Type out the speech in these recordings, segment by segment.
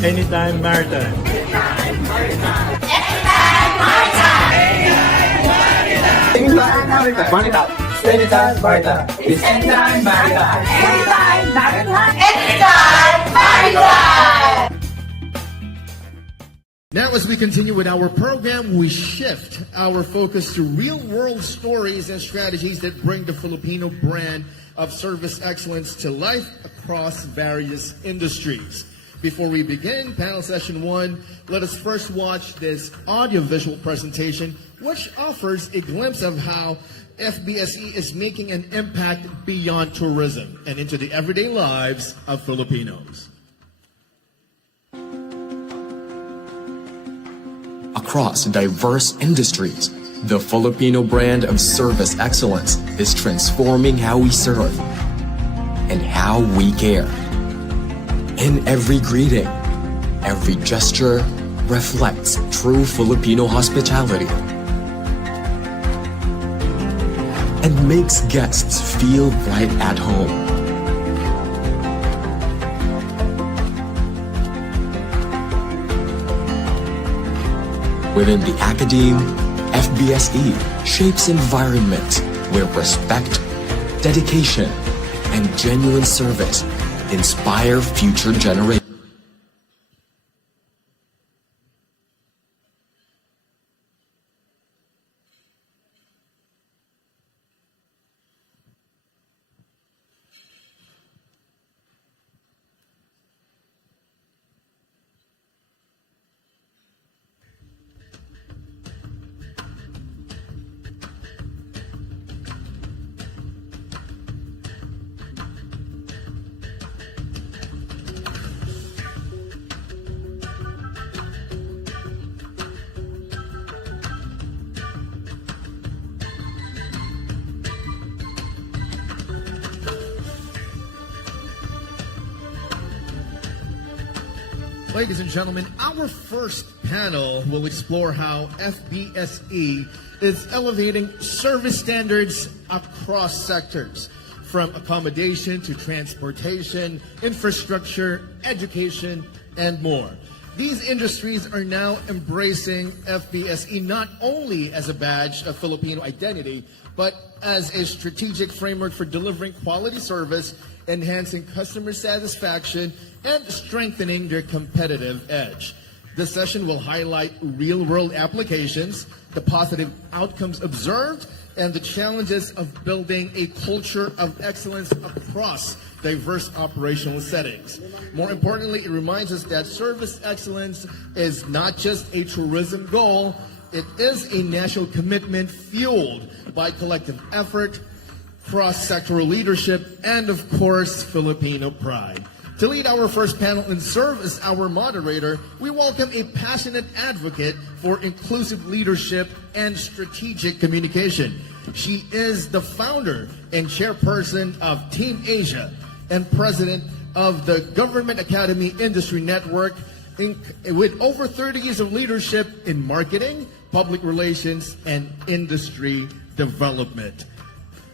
Anytime Maritime. Anytime Maritime. It's anytime Maritime. Anytime Maritime. Now, as we continue with our program, we shift our focus to real-world stories and strategies that bring the Filipino brand of service excellence to life across various industries. Before we begin panel session 1, let us first watch this audiovisual presentation, which offers a glimpse of how FBSE is making an impact beyond tourism and into the everyday lives of Filipinos. Across diverse industries, the Filipino brand of service excellence is transforming how we serve and how we care. In every greeting, every gesture reflects true Filipino hospitality and makes guests feel right at home. Within the academe, FBSE shapes environments where respect, dedication, and genuine service inspire future generations. Ladies and gentlemen, our first panel will explore how FBSE is elevating service standards across sectors, from accommodation to transportation, infrastructure, education, and more. These industries are now embracing FBSE not only as a badge of Filipino identity, but as a strategic framework for delivering quality service, enhancing customer satisfaction, and strengthening their competitive edge. This session will highlight real-world applications, the positive outcomes observed, and the challenges of building a culture of excellence across diverse operational settings. More importantly, it reminds us that service excellence is not just a tourism goal, it is a national commitment fueled by collective effort, cross-sectoral leadership, and of course, Filipino pride. To lead our first panel and serve as our moderator, we welcome a passionate advocate for inclusive leadership and strategic communication. She is the founder and chairperson of Team Asia and president of the Government Academy Industry Network, with over 30 years of leadership in marketing, public relations, and industry development.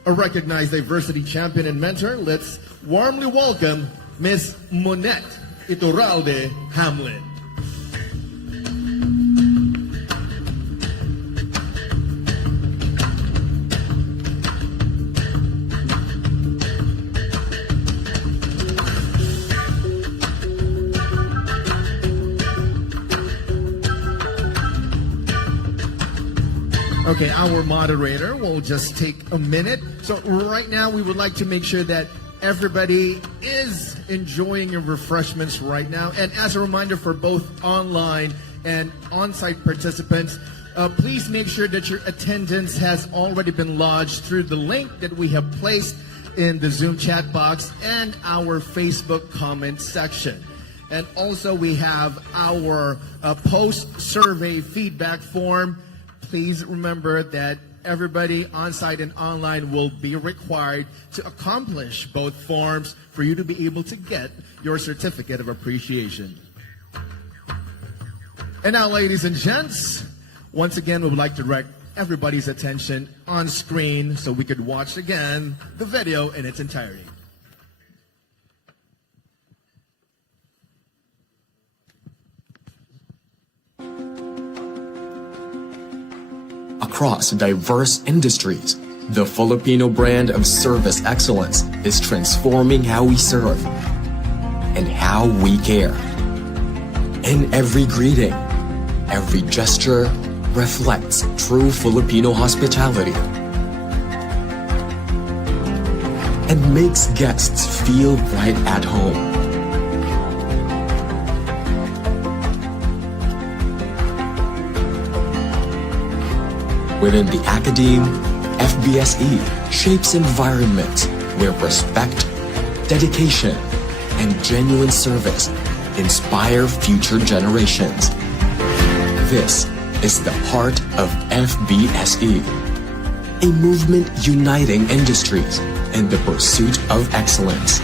A recognized diversity champion and mentor, let's warmly welcome Ms. Monette Iturralde Hamlin. Okay, our moderator will just take a minute. So right now we would like to make sure that everybody is enjoying your refreshments right now. And as a reminder for both online and on-site participants, please make sure that your attendance has already been lodged through the link that we have placed in the Zoom chat box and our Facebook comment section. And also we have our post-survey feedback form. Please remember that everybody on-site and online will be required to accomplish both forms for you to be able to get your certificate of appreciation. And now, ladies and gents, once again, we would like to direct everybody's attention on screen so we could watch again the video in its entirety. across diverse industries, the Filipino brand of service excellence is transforming how we serve and how we care. In every greeting, every gesture reflects true Filipino hospitality and makes guests feel right at home. Within the academe, FBSE shapes environments where respect, dedication, and genuine service inspire future generations. This is the heart of FBSE, a movement uniting industries in the pursuit of excellence.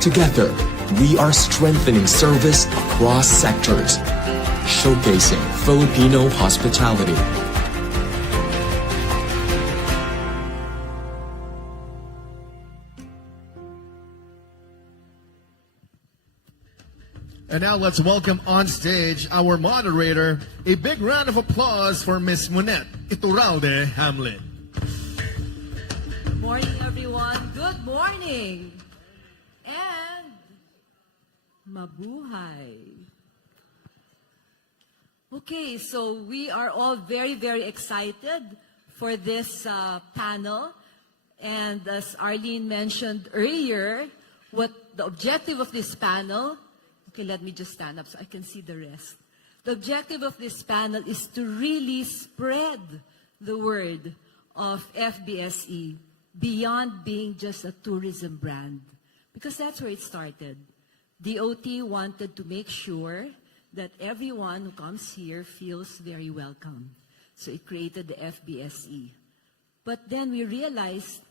Together, we are strengthening service across sectors, showcasing Filipino hospitality. And now let's welcome on stage our moderator. A big round of applause for Miss Monette Iturralde Hamlin. Good morning, everyone. Good morning. And mabuhay. Okay, so we are all very, very excited for this panel. And as Arlene mentioned earlier, what the objective of this panel. Okay, let me just stand up so I can see the rest. The objective of this panel is to really spread the word of FBSE beyond being just a tourism brand, because that's where it started. DOT wanted to make sure that everyone who comes here feels very welcome. So it created the FBSE. But then we realized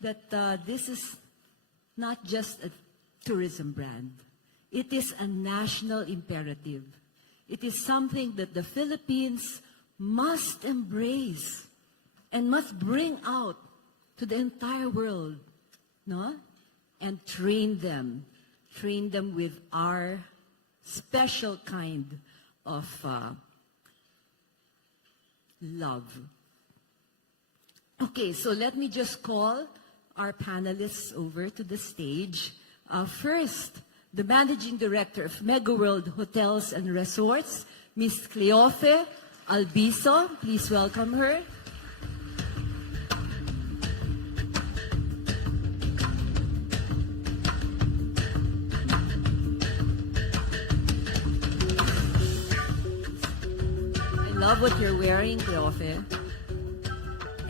that this is not just a tourism brand. It is a national imperative. It is something that the Philippines must embrace and must bring out to the entire world, no? And train them with our special kind of love. Okay, so let me just call our panelists over to the stage. First, the Managing Director of Mega World Hotels and Resorts, Ms. Cleofe Albiso. Please welcome her. I love what you're wearing, Cleofe.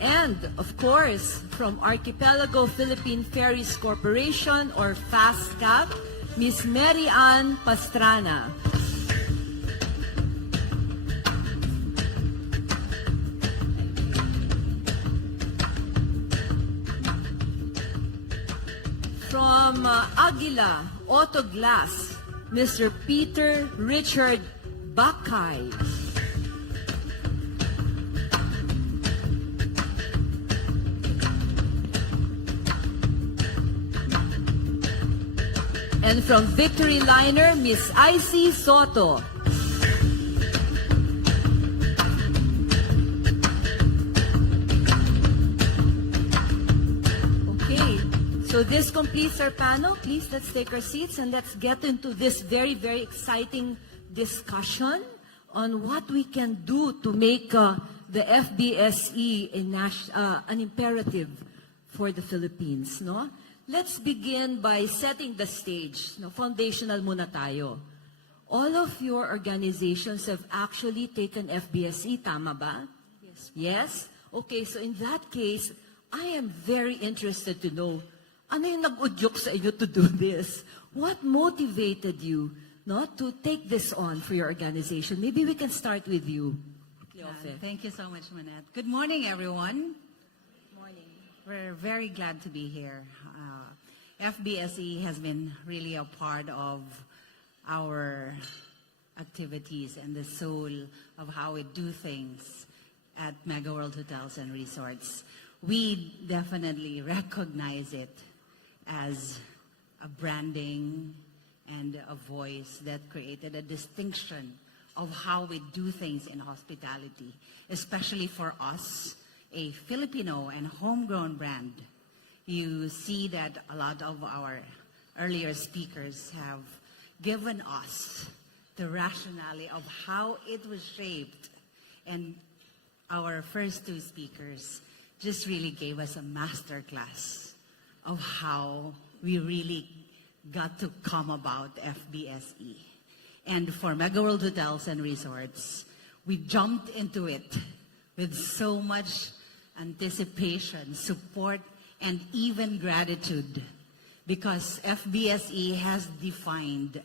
And, of course, from Archipelago Philippine Ferries Corporation, or FASTCAP, Miss Mary Ann Pastrana. From Aguila Auto Glass, Mr. Peter Richard Bakay. And from Victory Liner, Miss Icy Soto. Okay, so this completes our panel. Please, let's take our seats and let's get into this very, very exciting discussion on what we can do to make the FBSE an imperative for the Philippines, no? Let's begin by setting the stage. No, foundational muna tayo. All of your organizations have actually taken FBSE, tama ba? Yes. Yes? Okay, so in that case, I am very interested to know, ano yung nag-udyok sa inyo to do this? What motivated you, no, to take this on for your organization? Maybe we can start with you. Thank you so much, Manette. Good morning, everyone. We're very glad to be here. FBSE has been really a part of our activities and the soul of how we do things at Mega World Hotels and Resorts. We definitely recognize it as a branding and a voice that created a distinction of how we do things in hospitality, especially for us, a Filipino and homegrown brand. You see that a lot of our earlier speakers have given us the rationale of how it was shaped. And our first two speakers just really gave us a masterclass of how we really got to come about FBSE. And for Mega World Hotels and Resorts, we jumped into it with so much anticipation, support, and even gratitude, because FBSE has defined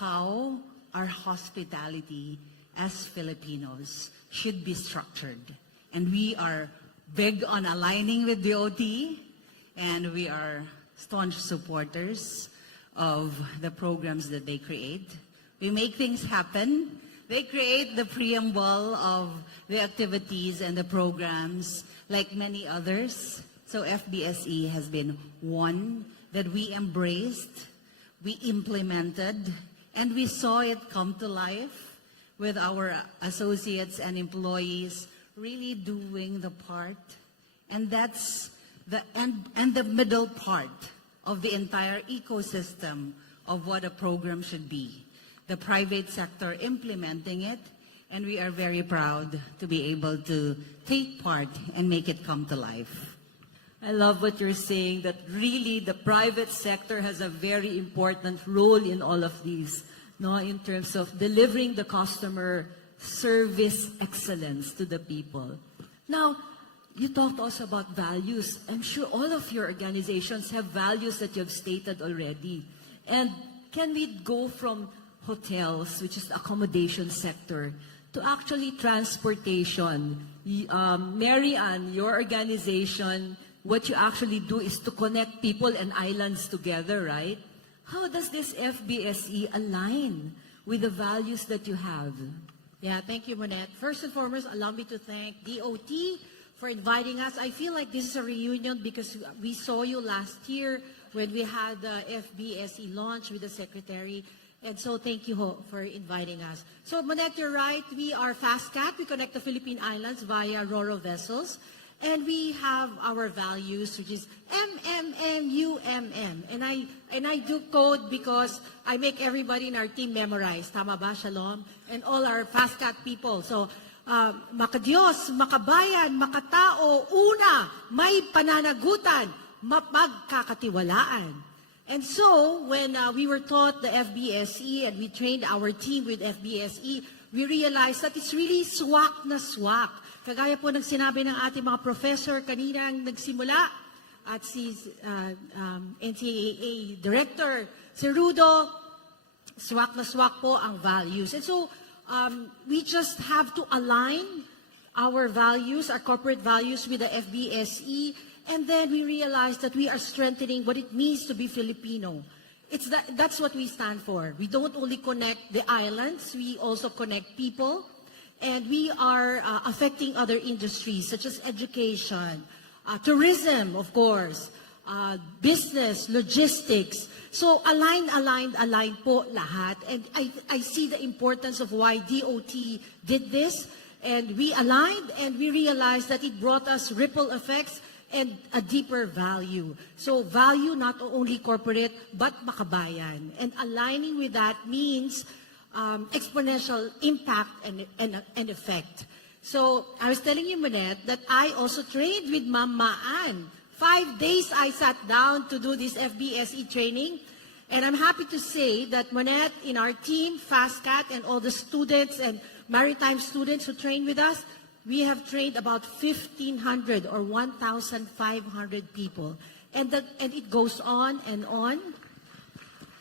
how our hospitality as Filipinos should be structured. And we are big on aligning with the OT, and we are staunch supporters of the programs that they create. We make things happen. They create the preamble of the activities and the programs like many others. So FBSE has been one that we embraced, we implemented, and we saw it come to life with our associates and employees really doing the part. And that's the and the middle part of the entire ecosystem of what a program should be. The private sector implementing it, and we are very proud to be able to take part and make it come to life. I love what you're saying, that really the private sector has a very important role in all of these, no, in terms of delivering the customer service excellence to the people. Now, you talked also about values. I'm sure all of your organizations have values that you have stated already. And can we go from hotels, which is the accommodation sector, to actually transportation? Mary Ann, your organization, what you actually do is to connect people and islands together, right? How does this FBSE align with the values that you have? Yeah, thank you, Monette. First and foremost, allow me to thank DOT for inviting us. I feel like this is a reunion because we saw you last year when we had the FBSE launch with the Secretary. And so thank you for inviting us. So Monette, you're right. We are FastCat. We connect the Philippine Islands via RoRo vessels. And we have our values, which is MMMUMM. And I do code because I make everybody in our team memorize. Tama ba, Shalom? And all our FastCat people. So, makadiyos, makabayan, makatao, una, may pananagutan, mapagkakatiwalaan. And so, when we were taught the FBSE and we trained our team with FBSE, we realized that it's really swak na swak. Kagaya po ng sinabi ng ating mga professor kanina ang nagsimula at si NCAA Director, si Rudo, swak na swak po ang values. And so, we just have to align our values, our corporate values with the FBSE, and then we realize that we are strengthening what it means to be Filipino. That's what we stand for. We don't only connect the islands, we also connect people. And we are affecting other industries such as education, tourism, of course, business, logistics. So align po lahat. And I see the importance of why DOT did this. And we aligned and we realized that it brought us ripple effects and a deeper value. So value not only corporate but makabayan. And aligning with that means exponential impact and effect. So I was telling you, Monette, that I also trained with Ma'am Maan. 5 days I sat down to do this FBSE training. And I'm happy to say that Monette, in our team, FastCat, and all the students and maritime students who train with us, we have trained about 1,500 or 1,500 people. And it goes on and on.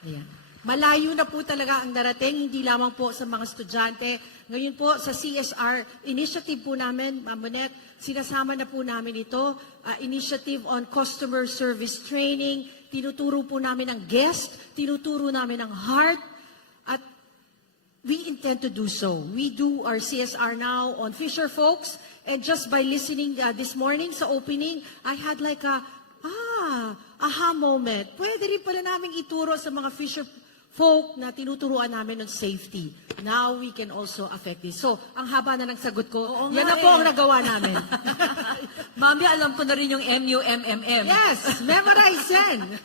Yeah. Malayo na po talaga ang darating, hindi lamang po sa mga estudyante. Ngayon po sa CSR initiative po namin, Monette, sinasama na po namin ito, initiative on customer service training, tinuturo po namin ang guest, tinuturo namin ang heart, at we intend to do so. We do our CSR now on fisher folks, and just by listening this morning sa opening, I had like aha moment. Pwede rin pala namin ituro sa mga fisher folk na tinuturuan namin ng safety. Now we can also affect this. So, ang haba na ng sagot ko, Oo yan nga na po eh. ang nagawa namin. Mami, alam ko na rin yung MUMMM. Yes, memorize yan.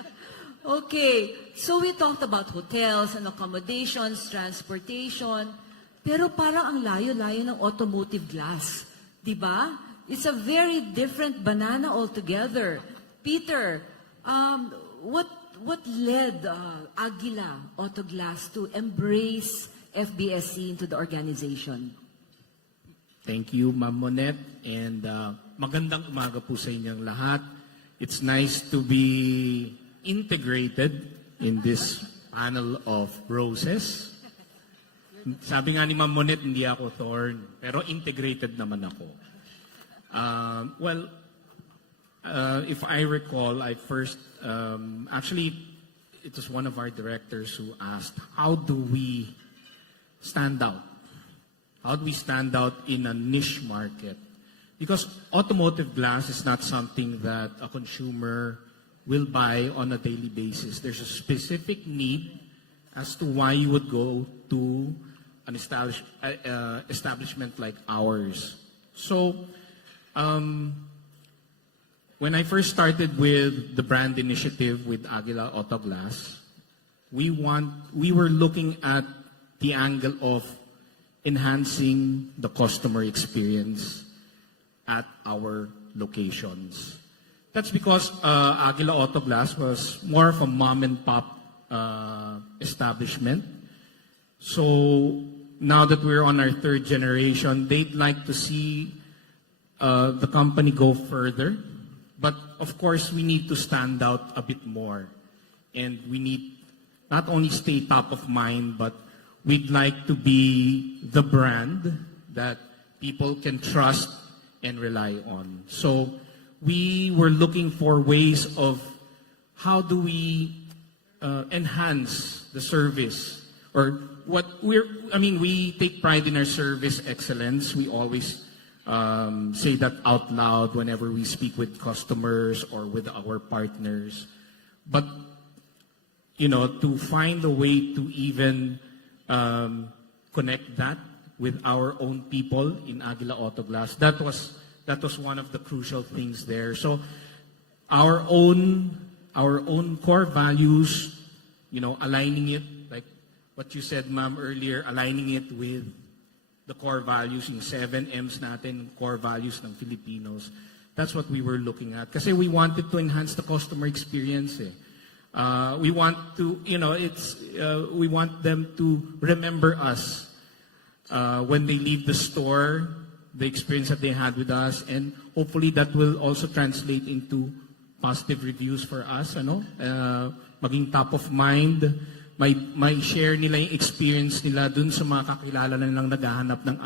Okay, so we talked about hotels and accommodations, transportation, pero parang ang layo-layo ng automotive glass. Diba? It's a very different banana altogether. Peter, what led Aguila Auto Glass to embrace FBSE into the organization? Thank you, Ma'am Monette, and magandang umaga po sa inyong lahat. It's nice to be integrated in this panel of roses. Sabi nga ni Ma'am Monette, hindi ako thorn, pero integrated naman ako. If I recall, I first, actually, it was one of our directors who asked, how do we stand out? How do we stand out in a niche market? Because automotive glass is not something that a consumer will buy on a daily basis. There's a specific need as to why you would go to an establishment like ours. So, when I first started with the brand initiative with Aguila Auto Glass, we were looking at the angle of enhancing the customer experience at our locations. That's because Aguila Auto Glass was more of a mom and pop establishment. So now that we're on our third generation, they'd like to see the company go further. But of course, we need to stand out a bit more. And we need not only stay top of mind, but we'd like to be the brand that people can trust and rely on. So we were looking for ways of how do we enhance the service, or we take pride in our service excellence. We always say that out loud whenever we speak with customers or with our partners. But, to find a way to even connect that with our own people in Aguila Auto Glass, that was one of the crucial things there. So our own core values, aligning it, like what you said, ma'am, earlier, aligning it with the core values, yung 7 M's natin, core values ng Filipinos. That's what we were looking at. Kasi we wanted to enhance the customer experience. We want to, we want them to remember us when they leave the store, the experience that they had with us, and hopefully that will also translate into positive reviews for us, maging top of mind, may share nila yung experience nila dun sa mga kakilala na nilang naghahanap ng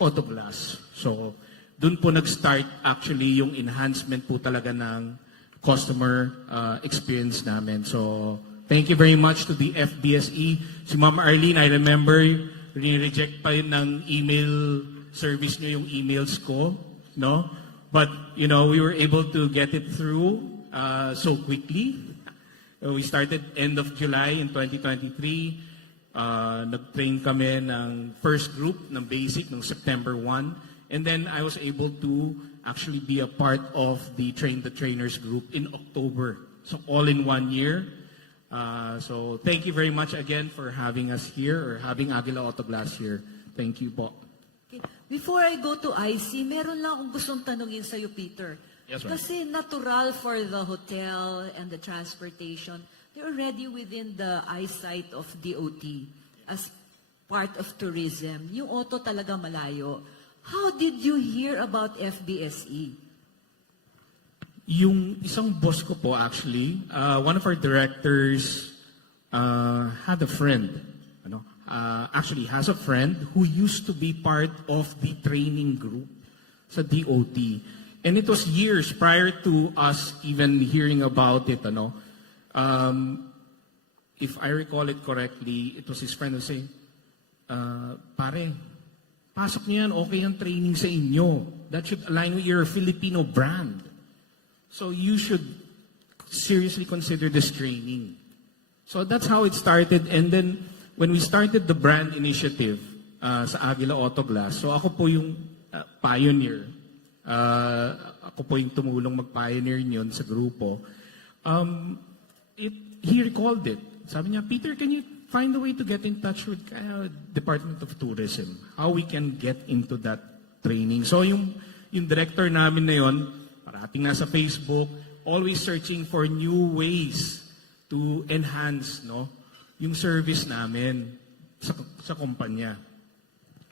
auto glass. So, dun po nag-start actually yung enhancement po talaga ng customer experience namin. So, thank you very much to the FBSE. Si Ma'am Arlene, I remember, reject pa yun ng email service nyo yung emails ko, no? But, we were able to get it through so quickly. We started end of July in 2023. Nag-train kami ng first group ng basic ng September 1. And then I was able to actually be a part of the Train the Trainers group in October. So all in 1 year. So thank you very much again for having us here, or having Aguila Auto Glass here. Thank you po. Okay. Before I go to IC, meron lang akong gustong tanungin sa'yo, Peter. Yes, ma'am. Kasi natural for the hotel and the transportation, they're already within the eyesight of DOT as part of tourism. Yung auto talaga malayo. How did you hear about FBSE? Yung isang boss ko po actually, one of our directors had a friend, actually has a friend who used to be part of the training group sa DOT. And it was years prior to us even hearing about it, if I recall it correctly, it was his friend who said, pare, pasok niyo yan, okay ang training sa inyo. That should align with your Filipino brand. So you should seriously consider this training. So that's how it started. And then when we started the brand initiative sa Aguila Autoglass, so ako po yung pioneer. Ako po yung tumulong mag-pioneer niyon sa grupo. He recalled it. Sabi niya, Peter, can you find a way to get in touch with Department of Tourism? How we can get into that training? So yung director namin na yon, parating nasa Facebook, always searching for new ways to enhance yung service namin sa kumpanya.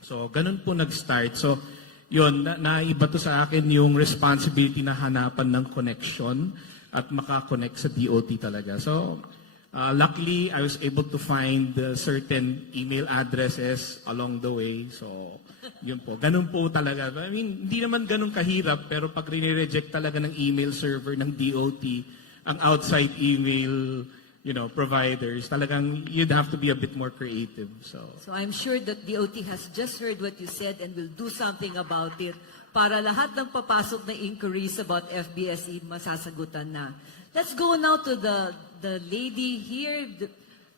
So ganun po nag-start. So yun, naiba to sa akin yung responsibility na hanapan ng connection at makakonect sa DOT talaga. So luckily, I was able to find certain email addresses along the way. So, yun po. Ganun po talaga. I mean, hindi naman ganun kahirap, pero pag rinireject talaga ng email server ng DOT, ang outside email, providers, talagang you'd have to be a bit more creative. So I'm sure that DOT has just heard what you said and will do something about it para lahat ng papasok na inquiries about FBSE masasagutan na. Let's go now to the lady here.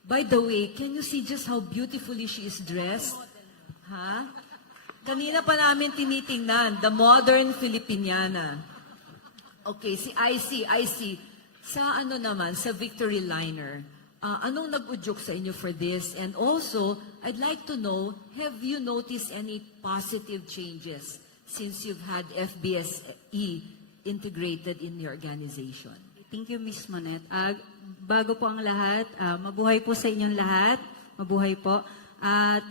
By the way, can you see just how beautifully she is dressed? Ha? Kanina pa namin tinitingnan, the modern Filipiniana. Okay, si IC. Sa naman, sa Victory Liner, anong nag-udyok sa inyo for this? And also, I'd like to know, have you noticed any positive changes since you've had FBSE integrated in your organization? Thank you, Ms. Monet. Bago po ang lahat, mabuhay po sa inyong lahat. Mabuhay po.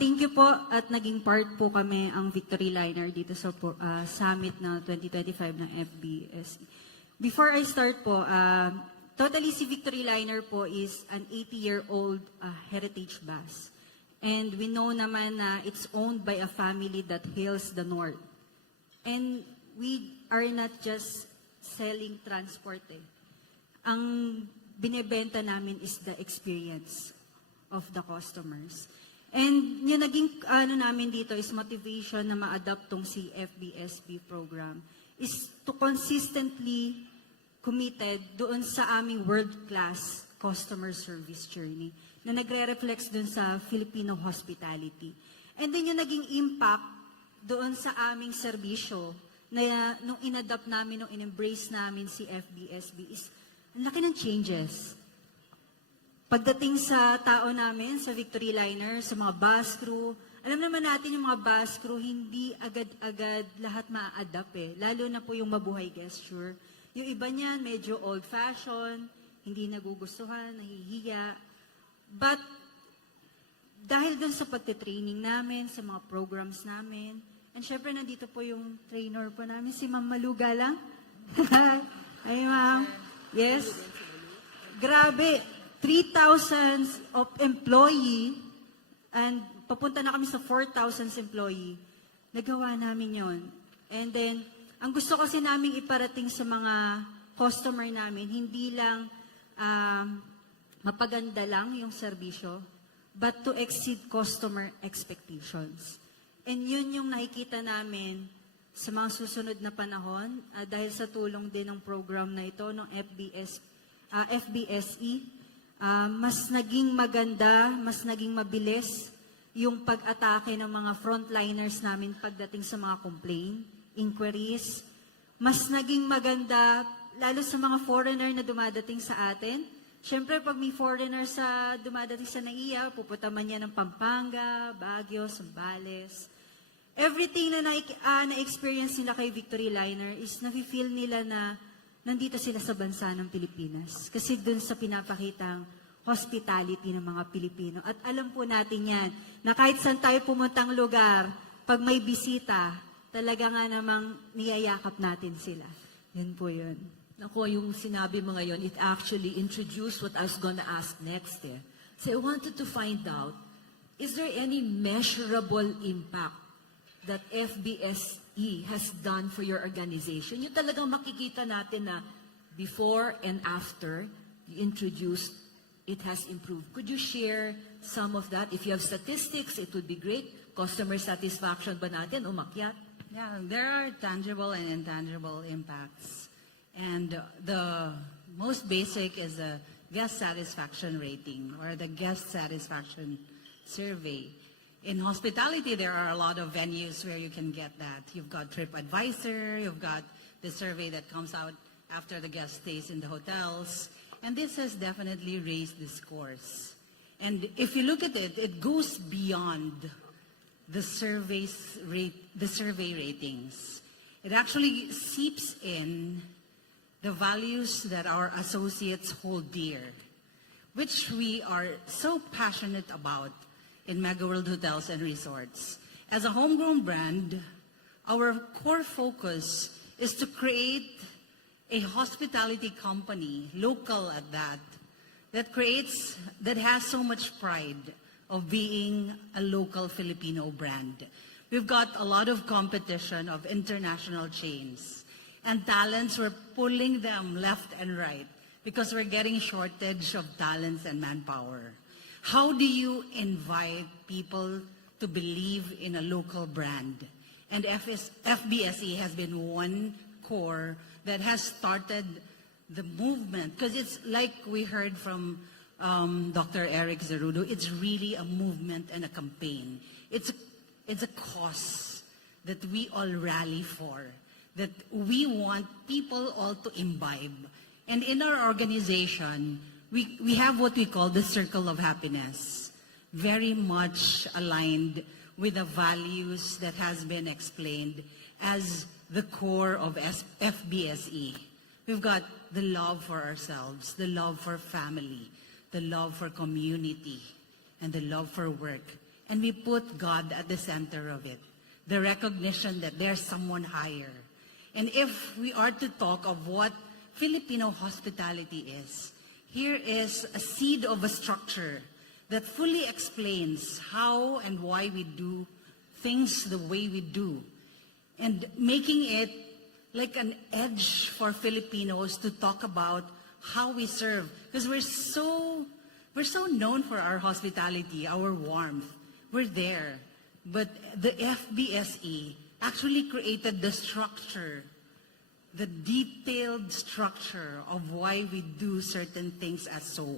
Thank you po at naging part po kami ang Victory Liner dito sa summit na 2025 ng FBSE. Before I start po, totally si Victory Liner po is an 80-year-old heritage bus. And we know naman na it's owned by a family that hails the North. And we are not just selling transport Ang binebenta namin is the experience of the customers. And yung naging namin dito is motivation na ma-adapt tong si FBSB program is to consistently committed doon sa aming world-class customer service journey na nagre-reflects doon sa Filipino hospitality. And then yung naging impact doon sa aming serbisyo na nung inadapt namin, nung in-embrace namin si FBSB is ang laki ng changes. Pagdating sa tao namin, sa Victory Liner, sa mga bus crew, alam naman natin yung mga bus crew, hindi agad-agad lahat ma-adapt Lalo na po yung mabuhay gesture. Yung iba niyan, medyo old-fashioned, hindi nagugustuhan, nahihiya. But, dahil dun sa pagte-training namin, sa mga programs namin, and syempre nandito po yung trainer po namin, si Ma'am Maluga lang. Ay, Ma'am. Yes. Grabe, 3,000 of employee, and papunta na kami sa 4,000 employee. Nagawa namin yon. And then, ang gusto kasi naming iparating sa mga customer namin, hindi lang mapaganda lang yung serbisyo, but to exceed customer expectations. And yun yung nakikita namin sa mga susunod na panahon, dahil sa tulong din ng program na ito, ng FBSE, mas naging maganda, mas naging mabilis yung pag-atake ng mga frontliners namin pagdating sa mga complaint, inquiries. Mas naging maganda, lalo sa mga foreigner na dumadating sa atin. Siyempre, pag may foreigner sa dumadating sa NAIA, pupunta man niya ng Pampanga, Baguio, Zambales. Everything na na-experience nila kay Victory Liner is nafe-feel nila na nandito sila sa bansa ng Pilipinas. Kasi dun sa pinapakitang hospitality ng mga Pilipino. At alam po natin yan, na kahit saan tayo pumuntang lugar, pag may bisita, talaga nga namang niyayakap natin sila. Yun po yun. Nako, yung sinabi mo ngayon, it actually introduced what I was gonna ask next. So I wanted to find out, is there any measurable impact that FBSE has done for your organization? Yung talagang makikita natin na before and after you introduced, it has improved. Could you share some of that? If you have statistics, it would be great. Customer satisfaction ba natin umakyat? Yeah, there are tangible and intangible impacts. And the most basic is guest satisfaction rating or the guest satisfaction survey. In hospitality, there are a lot of venues where you can get that. You've got TripAdvisor, you've got the survey that comes out after the guest stays in the hotels, and this has definitely raised the scores. And if you look at it, it goes beyond the survey ratings. It actually seeps in the values that our associates hold dear, which we are so passionate about in Mega World Hotels and Resorts. As a homegrown brand, our core focus is to create a hospitality company, local at that, that has so much pride of being a local Filipino brand. We've got a lot of competition of international chains, and talents, we're pulling them left and right because we're getting shortage of talents and manpower. How do you invite people to believe in a local brand? And FBSE has been one core that has started the movement, because it's like we heard from Dr. Eric Zerudo, it's really a movement and a campaign. It's a cause that we all rally for, that we want people all to imbibe. And in our organization, we have what we call the Circle of Happiness, very much aligned with the values that has been explained as the core of FBSE. We've got the love for ourselves, the love for family, the love for community, and the love for work. And we put God at the center of it, the recognition that there's someone higher. And if we are to talk of what Filipino hospitality is, here is a seed of a structure that fully explains how and why we do things the way we do, and making it like an edge for Filipinos to talk about how we serve. Because we're so known for our hospitality, our warmth. We're there. But the FBSE actually created the structure, the detailed structure of why we do certain things as so.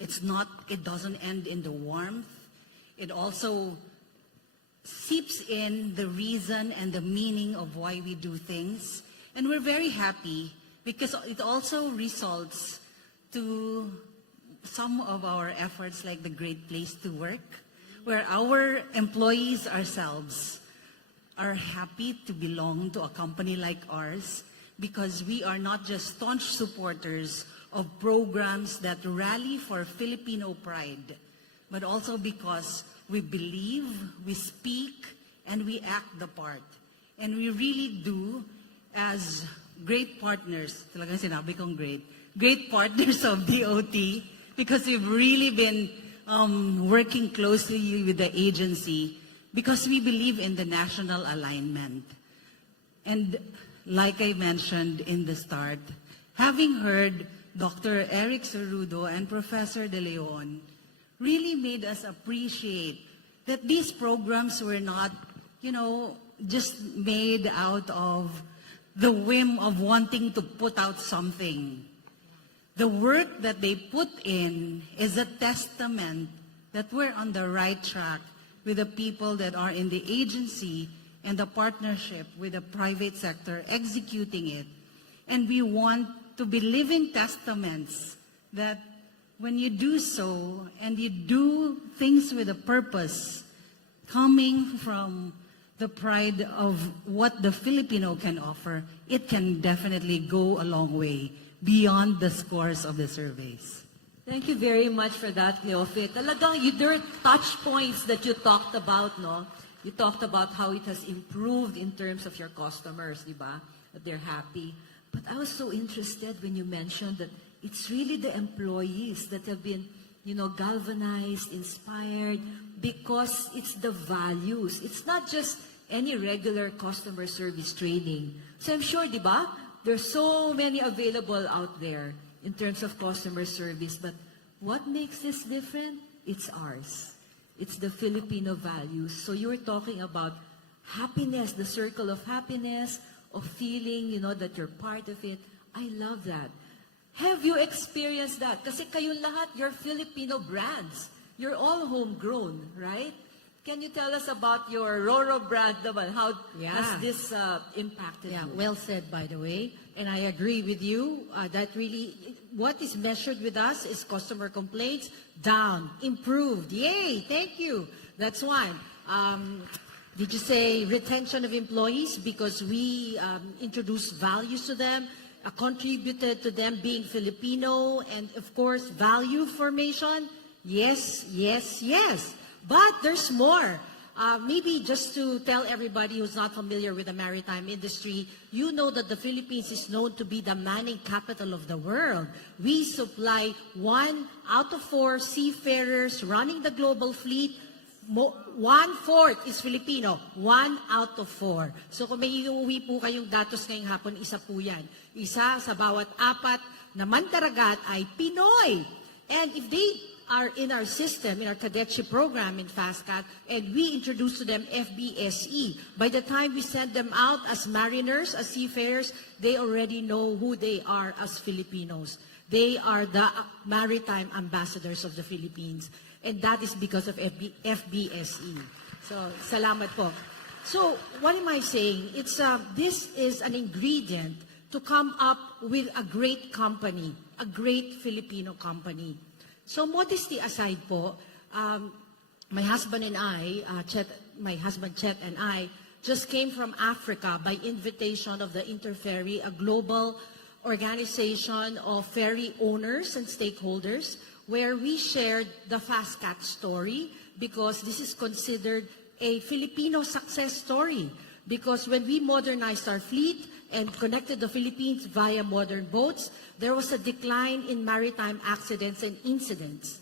It doesn't end in the warmth. It also seeps in the reason and the meaning of why we do things. And we're very happy because it also results to some of our efforts like the Great Place to Work, where our employees ourselves are happy to belong to a company like ours because we are not just staunch supporters of programs that rally for Filipino pride, but also because we believe, we speak, and we act the part. And we really do, as great partners, talagang sinabi kong great partners of DOT, because we've really been working closely with the agency because we believe in the national alignment. And like I mentioned in the start, having heard Dr. Eric Cerudo and Professor De Leon really made us appreciate that these programs were not, just made out of the whim of wanting to put out something. The work that they put in is a testament that we're on the right track with the people that are in the agency and the partnership with the private sector executing it. And we want to be living testaments that when you do so and you do things with a purpose, coming from the pride of what the Filipino can offer, it can definitely go a long way beyond the scores of the surveys. Thank you very much for that, Cleofe. Talagang there are touch points that you talked about, no? You talked about how it has improved in terms of your customers, di ba? That they're happy. But I was so interested when you mentioned that it's really the employees that have been, galvanized, inspired, because it's the values. It's not just any regular customer service training. So I'm sure, di ba? There's so many available out there in terms of customer service. But what makes this different? It's ours. It's the Filipino values. So you were talking about happiness, the circle of happiness, of feeling, that you're part of it. I love that. Have you experienced that? Kasi kayong lahat, you're Filipino brands. You're all homegrown, right? Can you tell us about your Roro brand naman? How Yeah. has this impacted Yeah, you? well said, by the way. And I agree with you that really what is measured with us is customer complaints down, improved. Yay, thank you. That's one. Did you say retention of employees? Because we introduced values to them, contributed to them being Filipino, and of course, value formation. Yes, yes, yes. But there's more. Maybe just to tell everybody who's not familiar with the maritime industry, you know that the Philippines is known to be the manning capital of the world. We supply 1 out of 4 seafarers running the global fleet. 1/4 is Filipino. 1 out of 4. So kung may iuwi po kayong datos ngayong hapon, isa po yan. Isa sa bawat 4 na mandaragat ay Pinoy. And if they are in our system, in our cadetship program in FastCat, and we introduce to them FBSE. By the time we send them out as mariners, as seafarers, they already know who they are as Filipinos. They are the maritime ambassadors of the Philippines. And that is because of FBSE. So, salamat po. So, what am I saying? This is an ingredient to come up with a great company, a great Filipino company. So modesty aside po, my husband and I, my husband Chet and I, just came from Africa by invitation of the Interferry, a global organization of ferry owners and stakeholders, where we shared the FastCat story because this is considered a Filipino success story. Because when we modernized our fleet and connected the Philippines via modern boats, there was a decline in maritime accidents and incidents.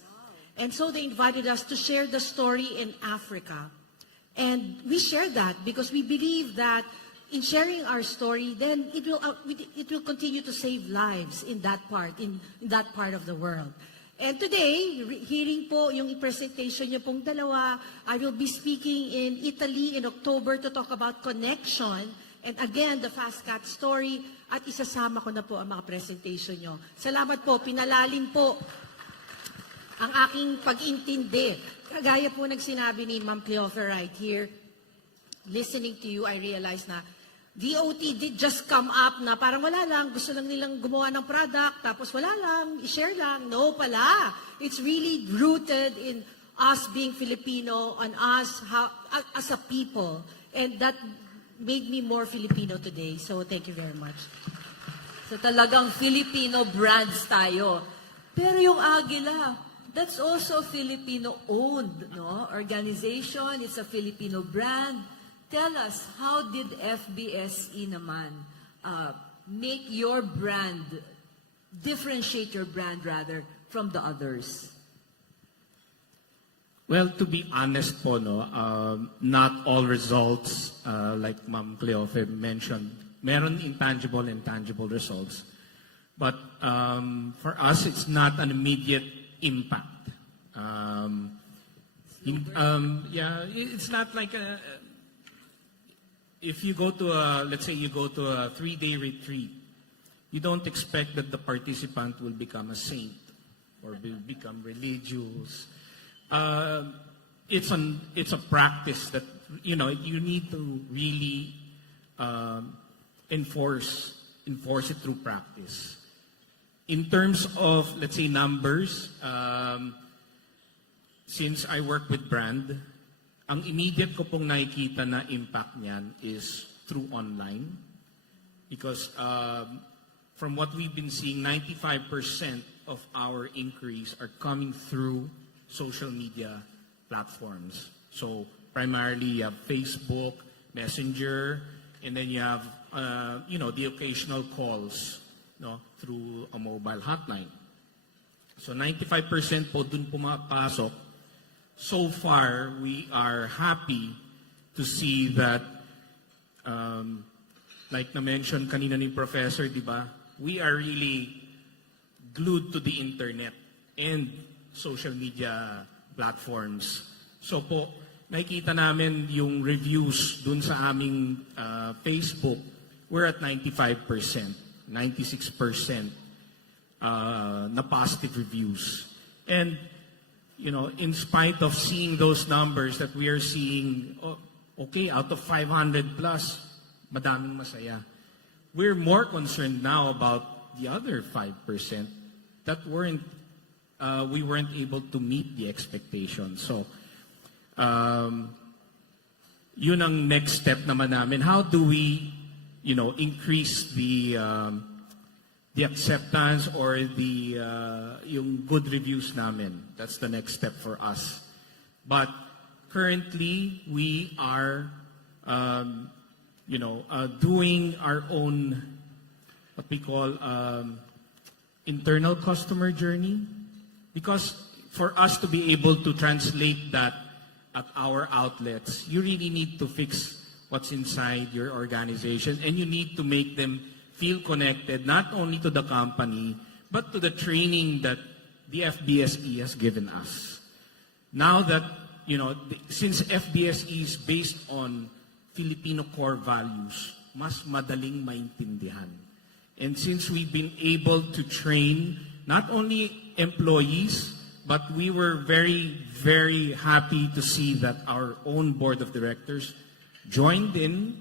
And so they invited us to share the story in Africa. And we shared that because we believe that in sharing our story, then it will continue to save lives in that part of the world. And today, hearing po yung presentation niyo pong dalawa, I will be speaking in Italy in October to talk about connection. And again, the FastCat story, at isasama ko na po ang mga presentation nyo. Salamat po, pinalalim po ang aking pag-intindi. Kagaya po nagsinabi ni Ma'am Cleofer right here, listening to you, I realized na DOT did just come up na parang wala lang, gusto lang nilang gumawa ng product, tapos wala lang, i-share lang. No pala. It's really rooted in us being Filipino, on us as a people. And that made me more Filipino today. So thank you very much. So talagang Filipino brands tayo. Pero yung Agila, that's also Filipino-owned, no? Organization, it's a Filipino brand. Tell us, how did FBSE naman make your brand, differentiate your brand rather, from the others? Well, to be honest po, no, not all results, like Ma'am Cleofe mentioned, meron intangible and tangible results. But for us, it's not an immediate impact. It's not like if you go to let's say you go to a 3-day retreat, you don't expect that the participant will become a saint or will become religious. It's a practice that you need to really enforce it through practice. In terms of, let's say, numbers, since I work with brand, ang immediate ko pong nakikita na impact niyan is through online. Because from what we've been seeing, 95% of our increase are coming through social media platforms. So primarily you have Facebook, Messenger, and then you have the occasional calls through a mobile hotline. So 95% po dun pumapasok. So far, we are happy to see that, like na-mention kanina ni Professor, di ba? We are really glued to the internet and social media platforms. So po, nakikita namin yung reviews dun sa aming Facebook, we're at 95%, 96%. na positive reviews. And, you know, in spite of seeing those numbers that we are seeing, okay, out of 500 plus, madaming masaya. We're more concerned now about the other 5% that we weren't able to meet the expectations. So, yun ang next step naman namin. How do we, you know, increase the acceptance or yung good reviews namin? That's the next step for us. But currently, we are, doing our own, what we call, internal customer journey. Because for us to be able to translate that at our outlets, you really need to fix what's inside your organization, and you need to make them feel connected not only to the company, but to the training that the FBSE has given us. Now that, you know, since FBSE is based on Filipino core values, mas madaling maintindihan. And since we've been able to train not only employees, but we were very, very happy to see that our own board of directors joined in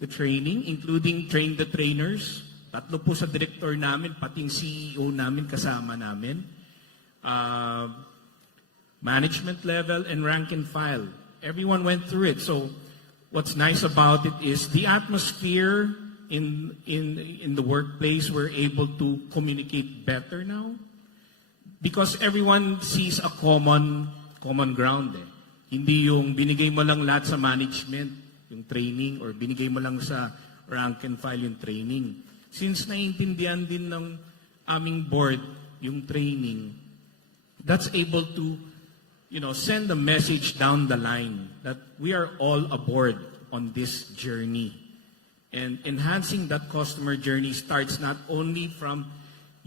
the training, including train the trainers. Tatlo po sa director namin, pating CEO namin kasama namin. Management level and rank and file. Everyone went through it. So what's nice about it is the atmosphere in the workplace. We're able to communicate better now. Because everyone sees a common ground eh. Hindi yung binigay mo lang lahat sa management, yung training, or binigay mo lang sa rank and file yung training. Since naiintindihan din ng aming board yung training, that's able to, you know, send a message down the line that we are all aboard on this journey. And enhancing that customer journey starts not only from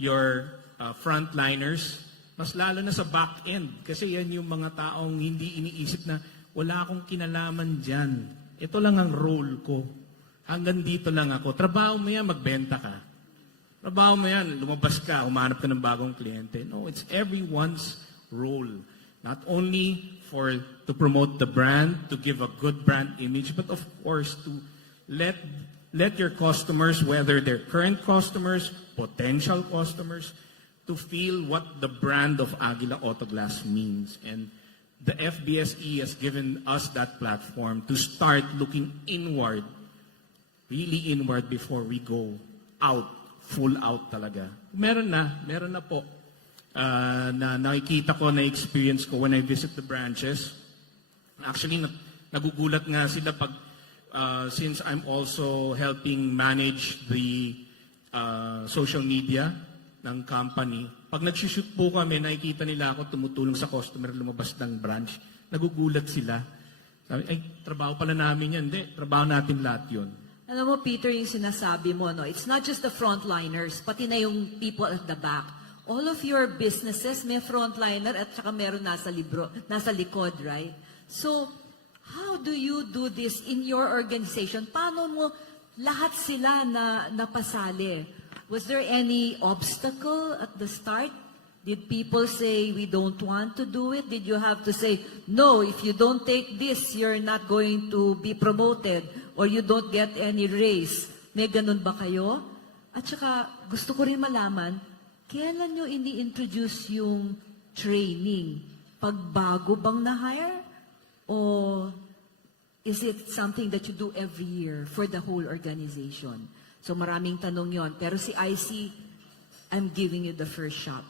your frontliners, mas lalo na sa back end. Kasi yan yung mga taong hindi iniisip na wala akong kinalaman dyan. Ito lang ang role ko. Hanggang dito lang ako. Trabaho mo yan, magbenta ka. Trabaho mo yan, lumabas ka, humanap ka ng bagong kliyente. No, it's everyone's role. Not only to promote the brand, to give a good brand image, but of course to let your customers, whether they're current customers, potential customers, to feel what the brand of Aguila Autoglass means. And the FBSE has given us that platform to start looking inward, really inward before we go out, full out talaga. Meron na po. Na nakikita ko, na-experience ko when I visit the branches. Actually, nagugulat nga sila pag, since I'm also helping manage the social media ng company, pag nag-shoot po kami, nakikita nila ako tumutulong sa customer lumabas ng branch, nagugulat sila. Sabi, ay, trabaho pala namin yan. Hindi, trabaho natin lahat yun. Alam mo, Peter, yung sinasabi mo, no, it's not just the frontliners, pati na yung people at the back. All of your businesses, may frontliner at saka meron nasa likod, right? So, how do you do this in your organization? Paano mo lahat sila na napasali? Was there any obstacle at the start? Did people say, we don't want to do it? Did you have to say, no, if you don't take this, you're not going to be promoted or you don't get any raise? May ganun ba kayo? At saka, gusto ko rin malaman, kailan nyo ini-introduce yung training? Pagbago bang na-hire? Or is it something that you do every year for the whole organization? So maraming tanong yon. Pero si IC, I'm giving you the first shot.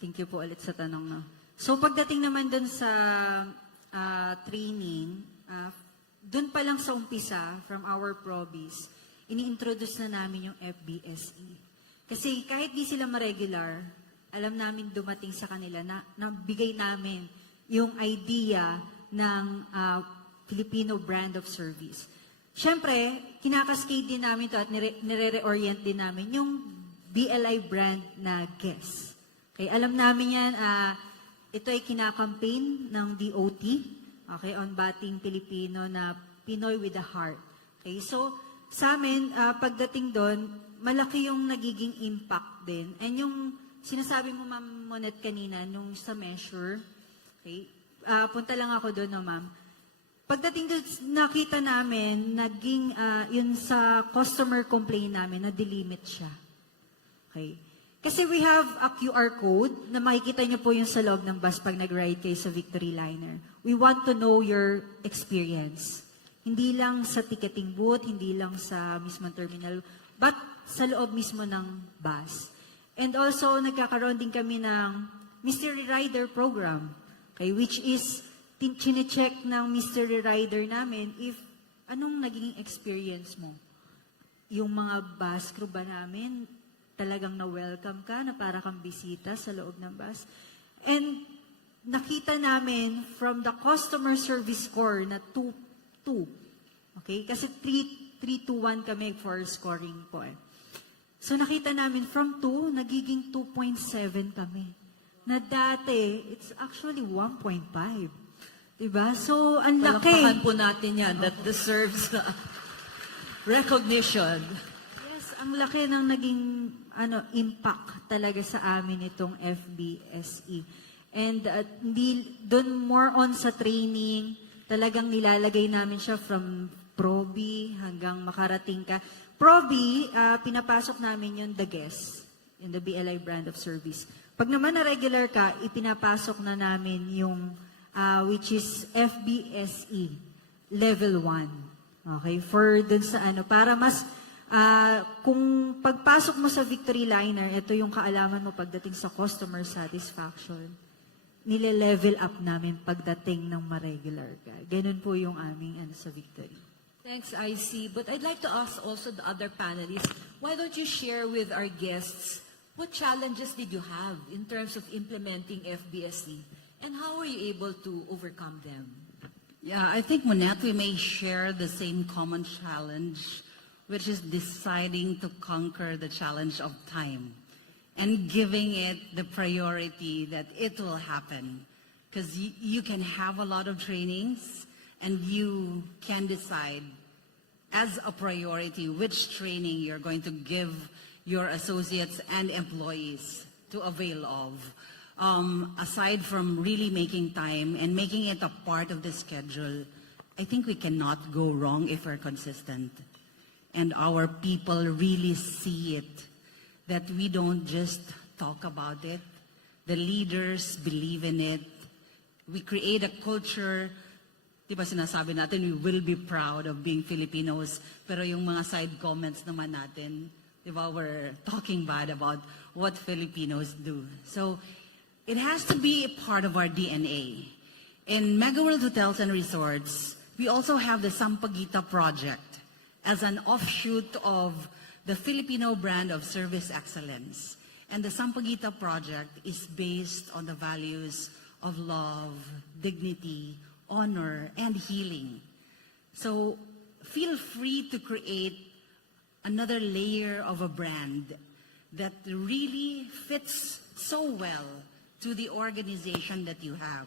Thank you po ulit sa tanong. No? So pagdating naman dun sa training, dun pa lang sa umpisa, from our province, ini-introduce na namin yung FBSE. Kasi kahit di sila ma-regular, alam namin dumating sa kanila na nabigay namin yung idea ng Filipino brand of service. Siyempre, kinakascade din namin to at nire-reorient din namin yung BLI brand na Guess. Okay, alam namin yan, ito ay kinakampaign ng DOT, okay, on Bating Pilipino na Pinoy with a Heart. Okay, so sa amin, pagdating doon, malaki yung nagiging impact din. And yung sinasabi mo, Ma'am Monet, kanina, nung sa measure, okay, punta lang ako doon, no, Ma'am. Pagdating doon, nakita namin, naging, yun sa customer complaint namin, na-delimit siya. Okay. Kasi we have a QR code na makikita niyo po yung sa loob ng bus pag nag-ride kayo sa Victory Liner. We want to know your experience. Hindi lang sa ticketing booth, hindi lang sa mismong terminal, but sa loob mismo ng bus. And also, nagkakaroon din kami ng Mystery Rider program, okay, which is chine-check ng Mystery Rider namin if anong naging experience mo. Yung mga bus crew ba namin, talagang na-welcome ka, na para kang bisita sa loob ng bus. And nakita namin from the customer service score na 2. Okay? Kasi 3 to 1 kami for scoring po. So nakita namin from 2, nagiging 2.7 kami. Na dati, it's actually 1.5. Diba? So, ang laki. Palakpakan po natin yan. That deserves recognition. Yes, ang laki ng naging impact talaga sa amin itong FBSE. And doon more on sa training, talagang nilalagay namin siya from Probi hanggang makarating ka. Probi, pinapasok namin yung the guest in the BLI brand of service. Pag naman na regular ka, ipinapasok na namin yung which is FBSE level 1. Okay? For dun sa para mas kung pagpasok mo sa Victory Liner, ito yung kaalaman mo pagdating sa customer satisfaction, nile-level up namin pagdating ng ma-regular ka. Ganun po yung aming sa Victory. Thanks, IC. But I'd like to ask also the other panelists, why don't you share with our guests what challenges did you have in terms of implementing FBSE and how were you able to overcome them? Yeah, I think, Monette, we may share the same common challenge, which is deciding to conquer the challenge of time and giving it the priority that it will happen. Because you can have a lot of trainings and you can decide as a priority which training you're going to give your associates and employees to avail of. Aside from really making time and making it a part of the schedule, I think we cannot go wrong if we're consistent. And our people really see it, that we don't just talk about it. The leaders believe in it. We create a culture, di ba sinasabi natin, we will be proud of being Filipinos, pero yung mga side comments naman natin, di ba, we're talking bad about what Filipinos do. So, it has to be a part of our DNA. In Mega World Hotels and Resorts, we also have the Sampaguita Project as an offshoot of the Filipino brand of service excellence. And the Sampaguita Project is based on the values of love, dignity, honor, and healing. So feel free to create another layer of a brand that really fits so well to the organization that you have.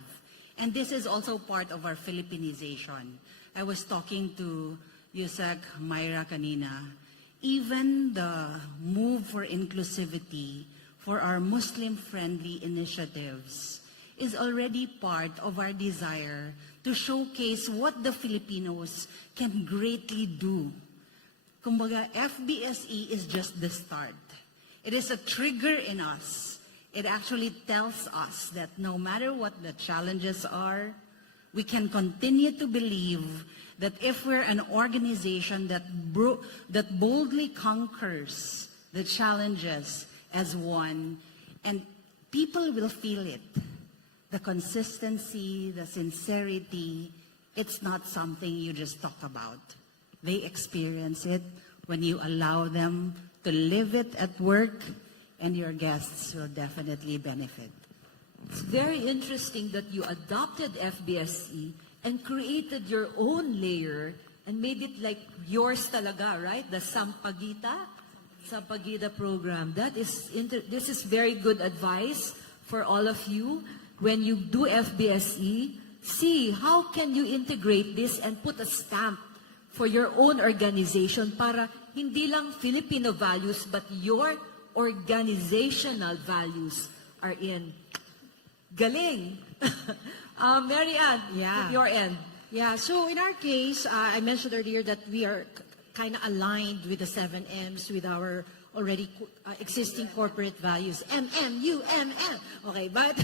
And this is also part of our Filipinization. I was talking to Yusek Myra kanina. Even the move for inclusivity for our Muslim-friendly initiatives is already part of our desire to showcase what the Filipinos can greatly do. Kumbaga, FBSE is just the start. It is a trigger in us. It actually tells us that no matter what the challenges are, we can continue to believe that if we're an organization that boldly conquers the challenges as one, and people will feel it. The consistency, the sincerity, it's not something you just talk about. They experience it when you allow them to live it at work, and your guests will definitely benefit. It's very interesting that you adopted FBSE and created your own layer and made it like yours talaga, right? The Sampaguita program. This is very good advice for all of you. When you do FBSE, see how can you integrate this and put a stamp for your own organization para hindi lang Filipino values but your organizational values are in. Galing! Mary Ann, Yeah. your end. Yeah, so in our case, I mentioned earlier that we are kind of aligned with the 7 M's, with our already existing corporate values. M-M-U-M-M. Okay, but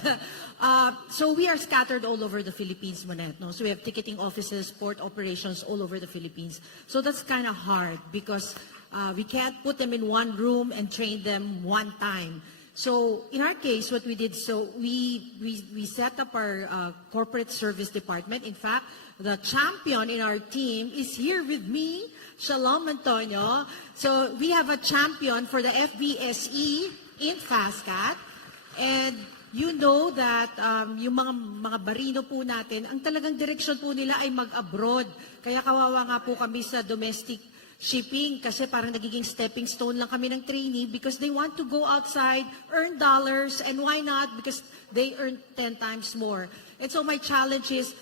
so we are scattered all over the Philippines, Monet. No? So we have ticketing offices, port operations all over the Philippines. So that's kind of hard because we can't put them in one room and train them one time. So in our case, what we did, so we set up our corporate service department. In fact, the champion in our team is here with me, Shalom Antonio. So we have a champion for the FBSE in FASCAT. And you know that yung mga barino po natin, ang talagang direksyon po nila ay mag-abroad. Kaya kawawa nga po kami sa domestic shipping kasi parang nagiging stepping stone lang kami ng trainee because they want to go outside, earn dollars, and why not? Because they earn 10 times more. And so my challenge is,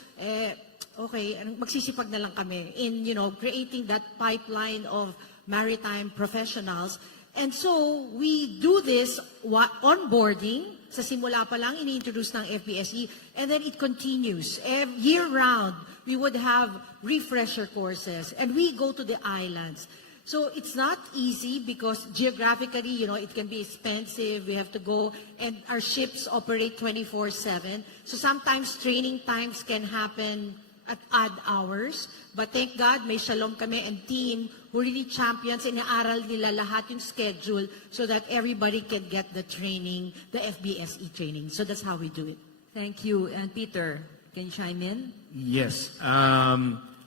okay, magsisipag na lang kami in, creating that pipeline of maritime professionals. And so we do this onboarding. Sa simula pa lang, ini-introduce ng FBSE, and then it continues. Year-round, we would have refresher courses, and we go to the islands. So it's not easy because geographically, it can be expensive. We have to go, and our ships operate 24/7. So sometimes training times can happen at odd hours. But thank God, may Shalom kami and team who really champions, inaaral nila lahat yung schedule so that everybody can get the training, the FBSE training. So that's how we do it. Thank you. And Peter, can you chime in? Yes.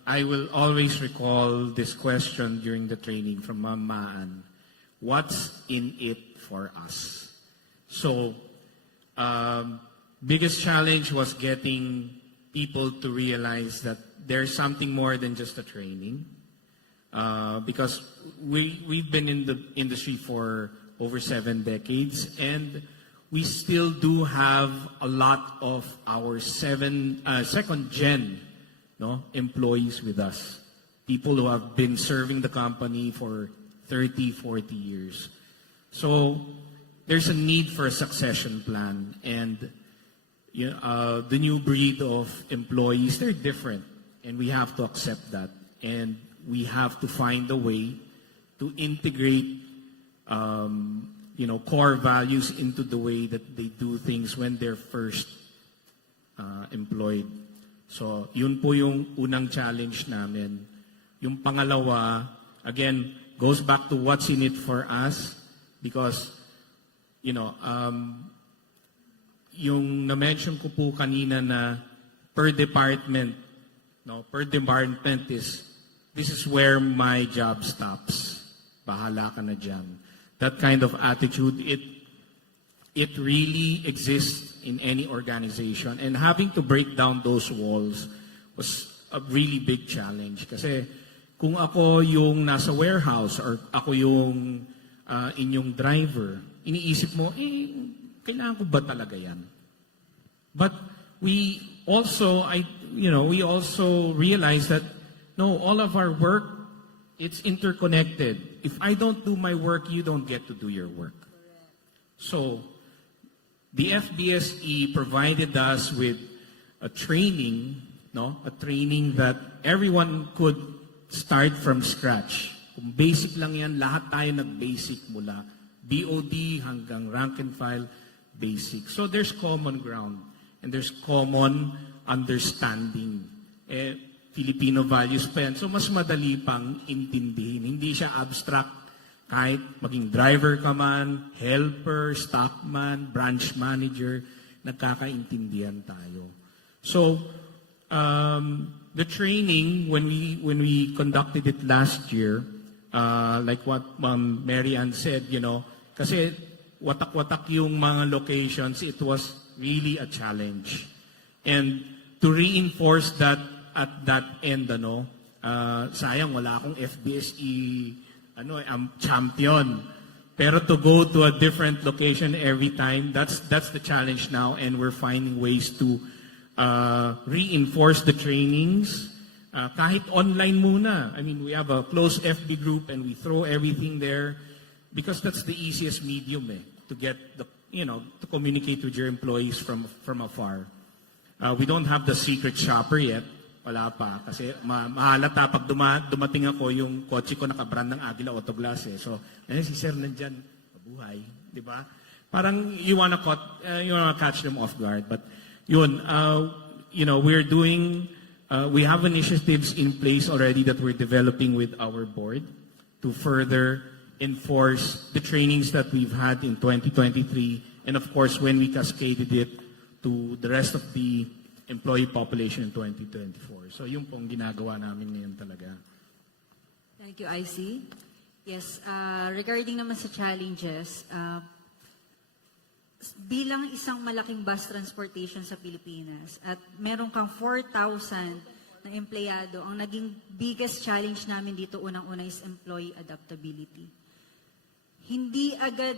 I will always recall this question during the training from Ma'am Maan. What's in it for us? So, biggest challenge was getting people to realize that there's something more than just a training. Because we've been in the industry for over 7 decades, and we still do have a lot of our second gen employees with us. People who have been serving the company for 30, 40 years. So there's a need for a succession plan, and the new breed of employees, they're different, and we have to accept that. And we have to find a way to integrate core values into the way that they do things when they're first employed. So, yun po yung unang challenge namin. Yung pangalawa, again, goes back to what's in it for us because, yung na-mention ko po kanina na per department this is where my job stops. Bahala ka na dyan. That kind of attitude, it really exists in any organization. And having to break down those walls was a really big challenge. Kasi kung ako yung nasa warehouse or ako yung inyong driver, iniisip mo, kailangan ko ba talaga yan? But we also realize that no, all of our work, it's interconnected. If I don't do my work, you don't get to do your work. So, the FBSE provided us with a training that everyone could start from scratch. Kung basic lang yan, lahat tayo nag-basic mula BOD hanggang rank and file, basic. So there's common ground and there's common understanding. Filipino values pa yan. So mas madali pang intindihin. Hindi siya abstract. Kahit maging driver ka man, helper, stockman, branch manager, nagkakaintindihan tayo. So, the training, when we conducted it last year, like what Mary Ann said, kasi watak-watak yung mga locations, it was really a challenge. And to reinforce that at that end, sayang wala akong FBSE champion. Pero to go to a different location every time, that's the challenge now, and we're finding ways to reinforce the trainings, Kahit online muna. I mean, we have a close FB group and we throw everything there because that's the easiest medium to get to communicate with your employees from afar. We don't have the secret shopper yet. Wala pa. Kasi mahalata pag dumating ako, yung kotse ko nakabrand ng Agila Autoglass So, si Sir nandyan, mabuhay. Di ba? Parang you wanna catch them off guard. But yun, we're doing, we have initiatives in place already that we're developing with our board to further enforce the trainings that we've had in 2023. And of course, when we cascaded it to the rest of the employee population in 2024. So yung pong ginagawa namin ngayon talaga. Thank you, IC. Yes, regarding naman sa challenges, bilang isang malaking bus transportation sa Pilipinas at meron kang 4,000 na empleyado, ang naging biggest challenge namin dito unang-una is employee adaptability. Hindi agad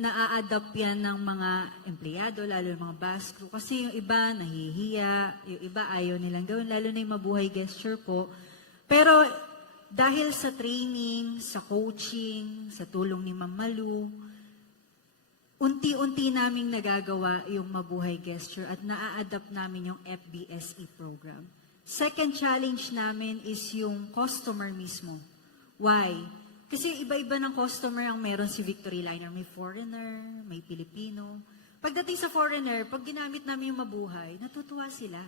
na-a-adapt yan ng mga empleyado, lalo ng mga bus crew. Kasi yung iba nahihiya, yung iba ayaw nilang gawin, lalo na yung mabuhay gesture po. Pero dahil sa training, sa coaching, sa tulong ni Ma'am Malu, unti-unti naming nagagawa yung mabuhay gesture at na-a-adapt namin yung FBSE program. Second challenge namin is yung customer mismo. Why? Kasi iba-iba ng customer ang meron si Victory Liner. May foreigner, may Pilipino. Pagdating sa foreigner, pag ginamit namin yung mabuhay, natutuwa sila.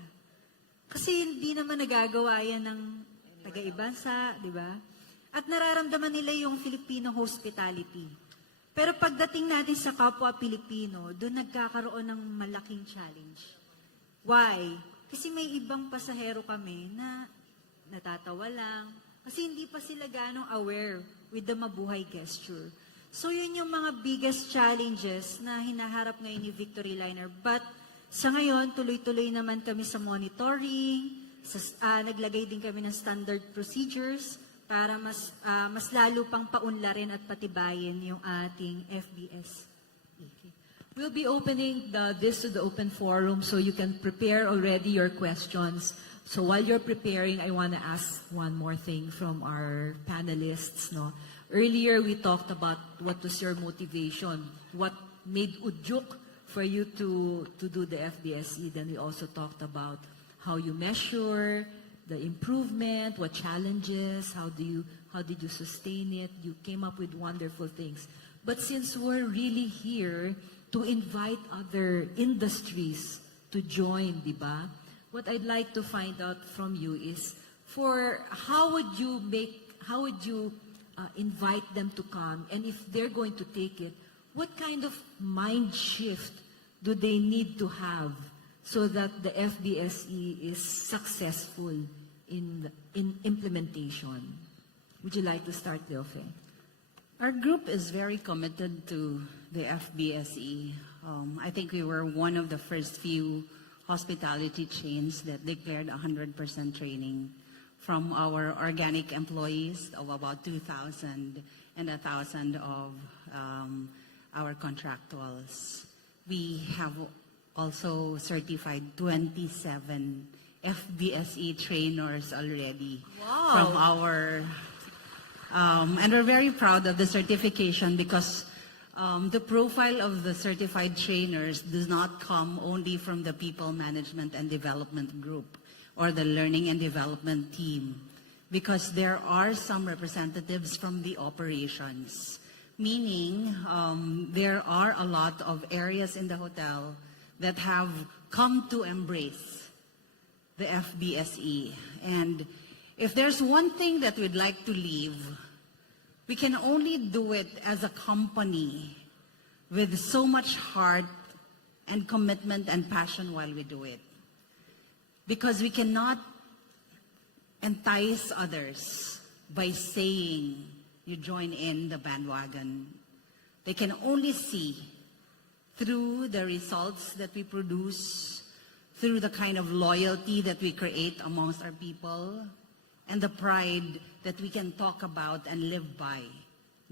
Kasi hindi naman nagagawa yan ng taga-ibansa, di ba? At nararamdaman nila yung Filipino hospitality. Pero pagdating natin sa kapwa Pilipino, doon nagkakaroon ng malaking challenge. Why? Kasi may ibang pasahero kami na natatawa lang. Kasi hindi pa sila ganong aware with the mabuhay gesture. So yun yung mga biggest challenges na hinaharap ngayon ni Victory Liner. But sa ngayon, tuloy-tuloy naman kami sa monitoring, naglagay din kami ng standard procedures para mas lalo pang paunlarin at patibayin yung ating FBS. We'll be opening this to the open forum so you can prepare already your questions. So while you're preparing, I want to ask one more thing from our panelists. No? Earlier, we talked about what was your motivation, what made udyok for you to do the FBSE. Then we also talked about how you measure the improvement, what challenges, how did you sustain it? You came up with wonderful things. But since we're really here to invite other industries to join, di ba? What I'd like to find out from you is, how would you invite them to come, and if they're going to take it, what kind of mind shift do they need to have so that the FBSE is successful in implementation? Would you like to start, Delphi? Our group is very committed to the FBSE. I think we were one of the first few hospitality chains that declared 100% training from our organic employees of about 2,000 and 1,000 of our contractuals. We have also certified 27 FBSE trainers already from our, and we're very proud of the certification because the profile of the certified trainers does not come only from the people management and development group or the learning and development team, because there are some representatives from the operations, meaning there are a lot of areas in the hotel that have come to embrace the FBSE. And if there's one thing that we'd like to leave, we can only do it as a company with so much heart and commitment and passion while we do it. Because we cannot entice others by saying you join in the bandwagon. They can only see through the results that we produce, through the kind of loyalty that we create amongst our people, and the pride that we can talk about and live by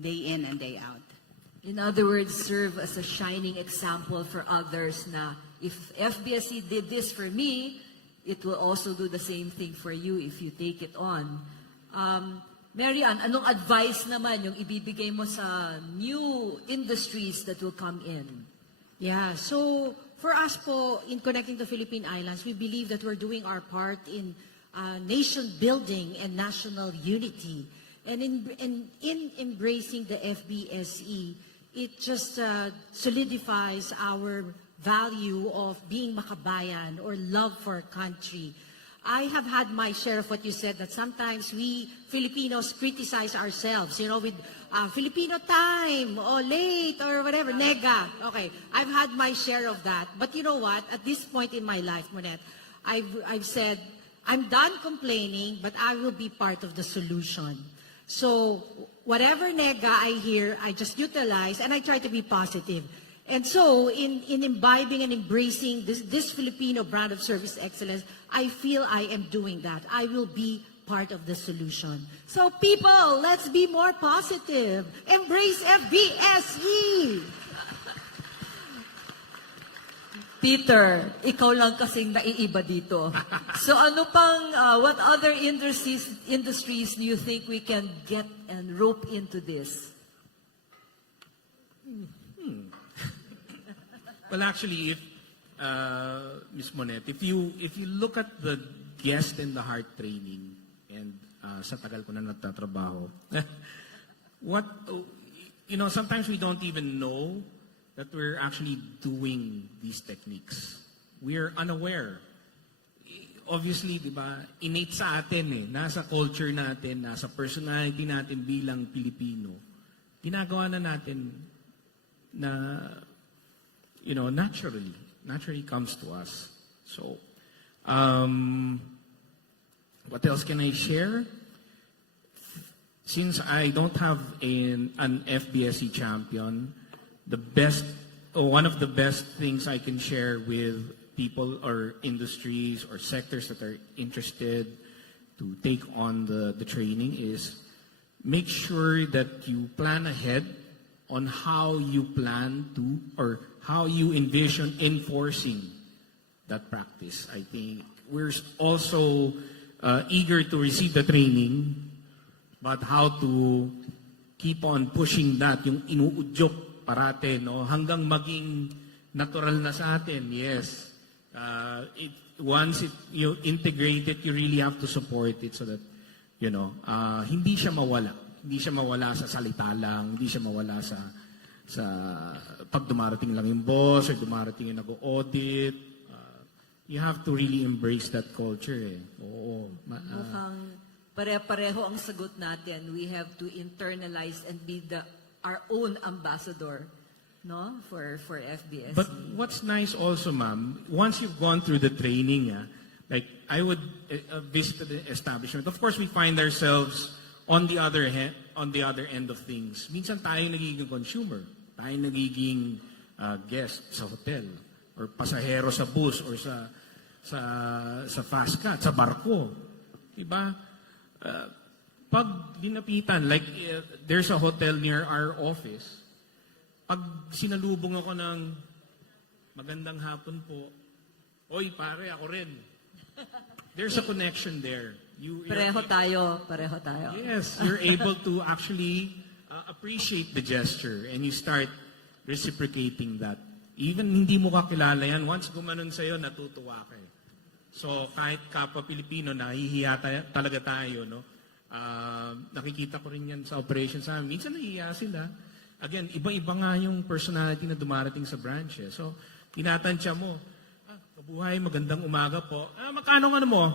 day in and day out. In other words, serve as a shining example for others na if FBSE did this for me, it will also do the same thing for you if you take it on. Mary Ann, anong advice naman yung ibibigay mo sa new industries that will come in? Yeah, so for us po, in connecting the Philippine Islands, we believe that we're doing our part in nation building and national unity. And in embracing the FBSE, it just solidifies our value of being makabayan or love for our country. I have had my share of what you said, that sometimes we Filipinos criticize ourselves, with Filipino time, or late, or whatever, nega. Okay, I've had my share of that. But you know what? At this point in my life, Monette, I've said, I'm done complaining, but I will be part of the solution. So whatever nega I hear, I just utilize, and I try to be positive. And so, in imbibing and embracing this Filipino brand of service excellence, I feel I am doing that. I will be part of the solution. So people, let's be more positive. Embrace FBSE! Peter, ikaw lang kasing naiiba dito. So ano pang, what other industries do you think we can get and rope into this? Well, actually, if Ms. Monette, if you look at the guest in the heart training, and sa tagal ko na nagtatrabaho, sometimes we don't even know that we're actually doing these techniques. We're unaware. Obviously, di ba, innate sa atin nasa culture natin, nasa personality natin bilang Pilipino. Ginagawa na natin na naturally comes to us. So, what else can I share? Since I don't have an FBSE champion, one of the best things I can share with people or industries or sectors that are interested to take on the training is make sure that you plan ahead on how you plan to, or how you envision enforcing that practice. I think we're also eager to receive the training, but how to keep on pushing that, yung inuudyok parate, hanggang maging natural na sa atin. Yes. Once you integrate it, you really have to support it so that, hindi siya mawala. Hindi siya mawala sa salita lang, hindi siya mawala sa pag dumarating lang yung boss or dumarating yung nag-audit. You have to really embrace that culture. Oo. Mukhang pare-pareho ang sagot natin. We have to internalize and be our own ambassador, for FBSE. But what's nice also, ma'am, once you've gone through the training, like I would visit the establishment. Of course, we find ourselves on the other end of things. Minsan tayo nagiging consumer, tayo nagiging guest sa hotel, or pasahero sa bus, or sa fast cat, sa barko. Diba? Pag dinapitan, like there's a hotel near our office, pag sinalubong ako ng magandang hapon po, oy pare, ako rin. There's a connection there. Pareho tayo. Yes, you're able to actually appreciate the gesture, and you start reciprocating that. Even hindi mo kakilala yan, once gumanon sa'yo, natutuwa ka. So kahit kapwa Pilipino, nahihiya talaga tayo, nakikita ko rin yan sa operations namin. Minsan nahihiya sila. Again, iba-iba nga yung personality na dumarating sa branch. So tinatansya mo, mabuhay, magandang umaga po. Magkano mo?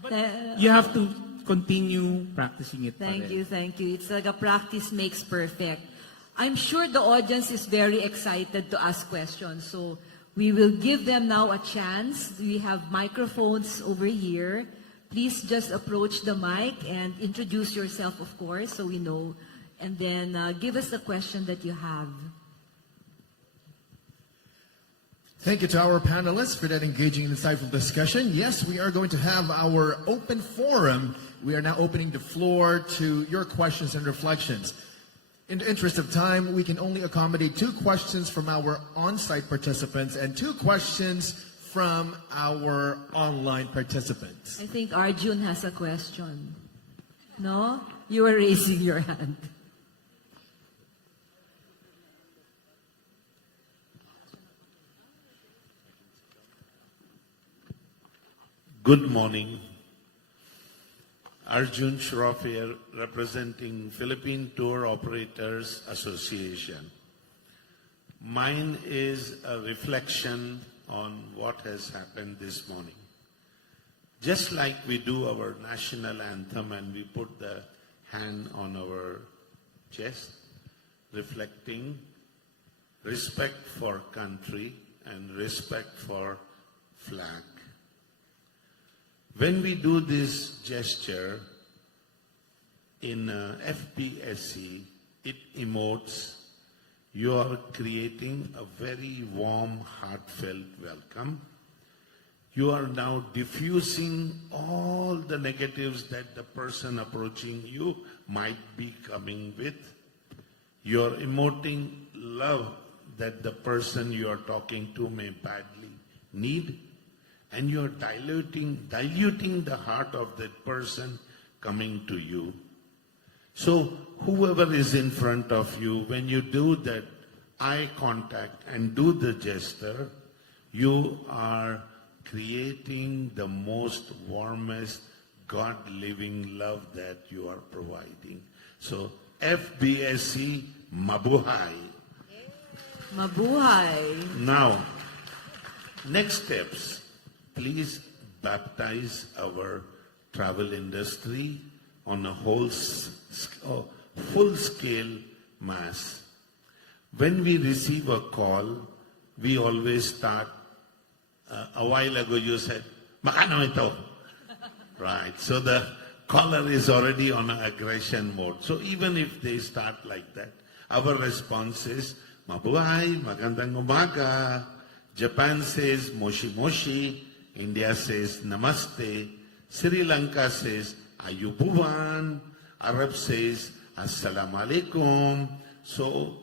But you have to continue practicing it. Thank you. It's like a practice makes perfect. I'm sure the audience is very excited to ask questions, so we will give them now a chance. We have microphones over here. Please just approach the mic and introduce yourself, of course, so we know. And then give us the question that you have. Thank you to our panelists for that engaging and insightful discussion. Yes, we are going to have our open forum. We are now opening the floor to your questions and reflections. In the interest of time, we can only accommodate 2 questions from our on-site participants and 2 questions from our online participants? I think Arjun has a question. No? You were raising your hand. Good morning. Arjun Shroff here, representing Philippine Tour Operators Association. Mine is a reflection on what has happened this morning. Just like we do our national anthem and we put the hand on our chest, reflecting respect for country and respect for flag. When we do this gesture in FBSE, it emotes you are creating a very warm, heartfelt welcome. You are now diffusing all the negatives that the person approaching you might be coming with. You are emoting love that the person you are talking to may badly need. And you're diluting the heart of that person coming to you. So whoever is in front of you, when you do that eye contact and do the gesture, you are creating the most warmest God-living love that you are providing. So FBSE, mabuhay. Mabuhay. Now, next steps. Please baptize our travel industry on a full-scale mass. When we receive a call, we always start, a while ago you said, "Makano ito?" Right, so the caller is already on an aggression mode. So even if they start like that, our response is, "Mabuhay, magandang umaga." Japan says, "Moshi moshi." India says namaste, Sri Lanka says ayubuwan, Arab says assalamu alaikum. So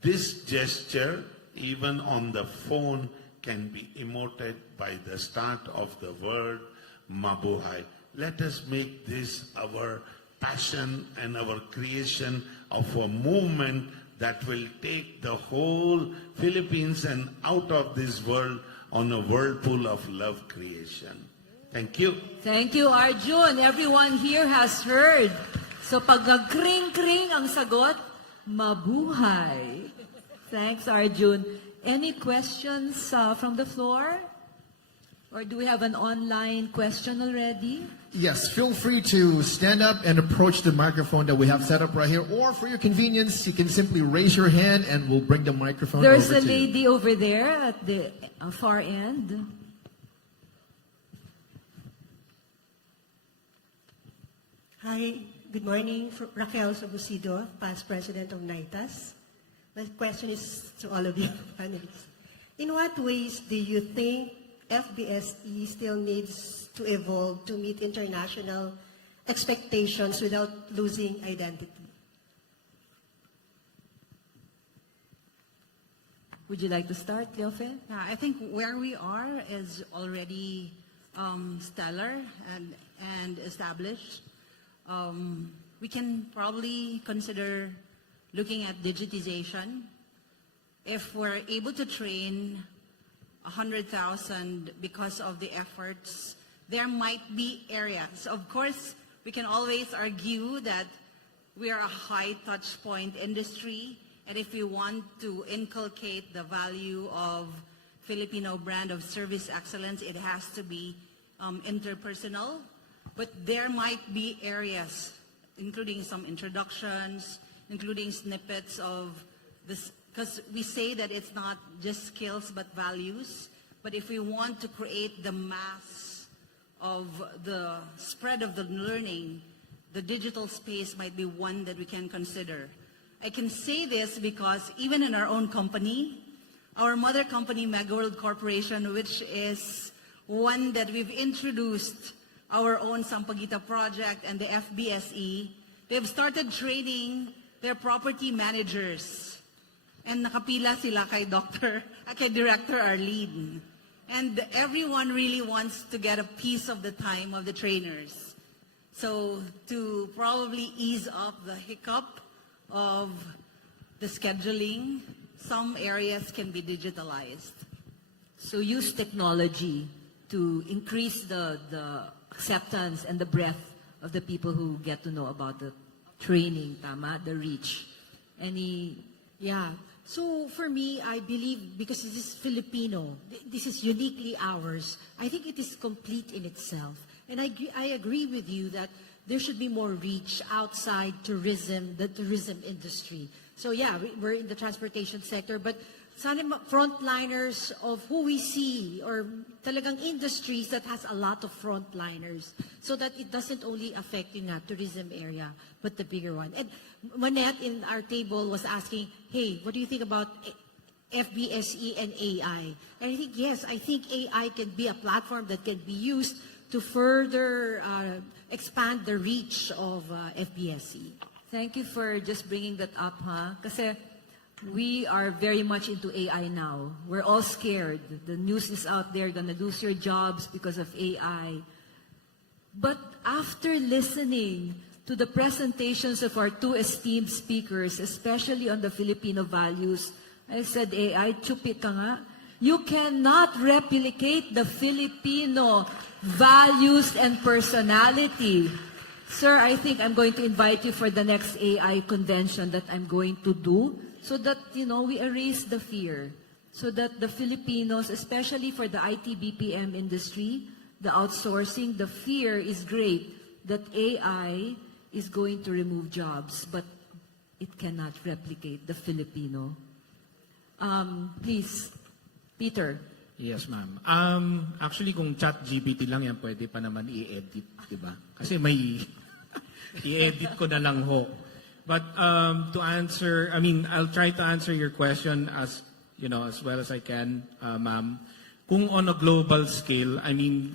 this gesture, even on the phone, can be emoted by the start of the word mabuhay. Let us make this our passion and our creation of a movement that will take the whole Philippines and out of this world on a whirlpool of love creation. Thank you. Thank you, Arjun. Everyone here has heard. So pag nag-kring-kring ang sagot, mabuhay. Thanks, Arjun. Any questions from the floor? Or do we have an online question already? Yes, feel free to stand up and approach the microphone that we have set up right here. Or for your convenience, you can simply raise your hand and we'll bring the microphone There's over a to you. lady over there at the far end. Hi, good morning. Raquel Sabusido, past president of NITAS. My question is to all of you panelists. In what ways do you think FBSE still needs to evolve to meet international expectations without losing identity? Would you like to start, Leofe? Yeah, I think where we are is already stellar and established. We can probably consider looking at digitization. If we're able to train 100,000 because of the efforts, there might be areas. Of course, we can always argue that we are a high touch point industry, and if we want to inculcate the value of Filipino brand of service excellence, it has to be interpersonal. But there might be areas, including some introductions, including snippets of this, because we say that it's not just skills but values. But if we want to create the mass of the spread of the learning, the digital space might be one that we can consider. I can say this because even in our own company, our mother company, Megaworld Corporation, which is one that we've introduced our own Sampaguita project and the FBSE, they've started training their property managers. And nakapila sila kay Director Arlene. And everyone really wants to get a piece of the time of the trainers. So to probably ease up the hiccup of the scheduling, some areas can be digitalized. So use technology to increase the acceptance and the breadth of the people who get to know about the training, tama, the reach. Any Yeah. So for me, I believe because this is Filipino, this is uniquely ours, I think it is complete in itself. And I agree with you that there should be more reach outside tourism, the tourism industry. So yeah, we're in the transportation sector, but sana frontliners of who we see or talagang industries that has a lot of frontliners so that it doesn't only affect yung tourism area, but the bigger one. And Manette in our table was asking, hey, what do you think about FBSE and AI? And I think, yes, I think AI can be a platform that can be used to further expand the reach of FBSE. Thank you for just bringing that up, ha? Kasi we are very much into AI now. We're all scared. The news is out there, gonna lose your jobs because of AI. But after listening to the presentations of our two esteemed speakers, especially on the Filipino values, I said, AI, chupit ka nga. You cannot replicate the Filipino values and personality. Sir, I think I'm going to invite you for the next AI convention that I'm going to do so that, we erase the fear. So that the Filipinos, especially for the IT BPM industry, the outsourcing, the fear is great that AI is going to remove jobs, but it cannot replicate the Filipino. Please, Peter. Yes, ma'am. Actually, kung ChatGPT lang yan, pwede pa naman i-edit, di ba? Kasi may i-edit ko na lang ho. But to answer, I'll try to answer your question as well as I can, ma'am. Kung on a global scale,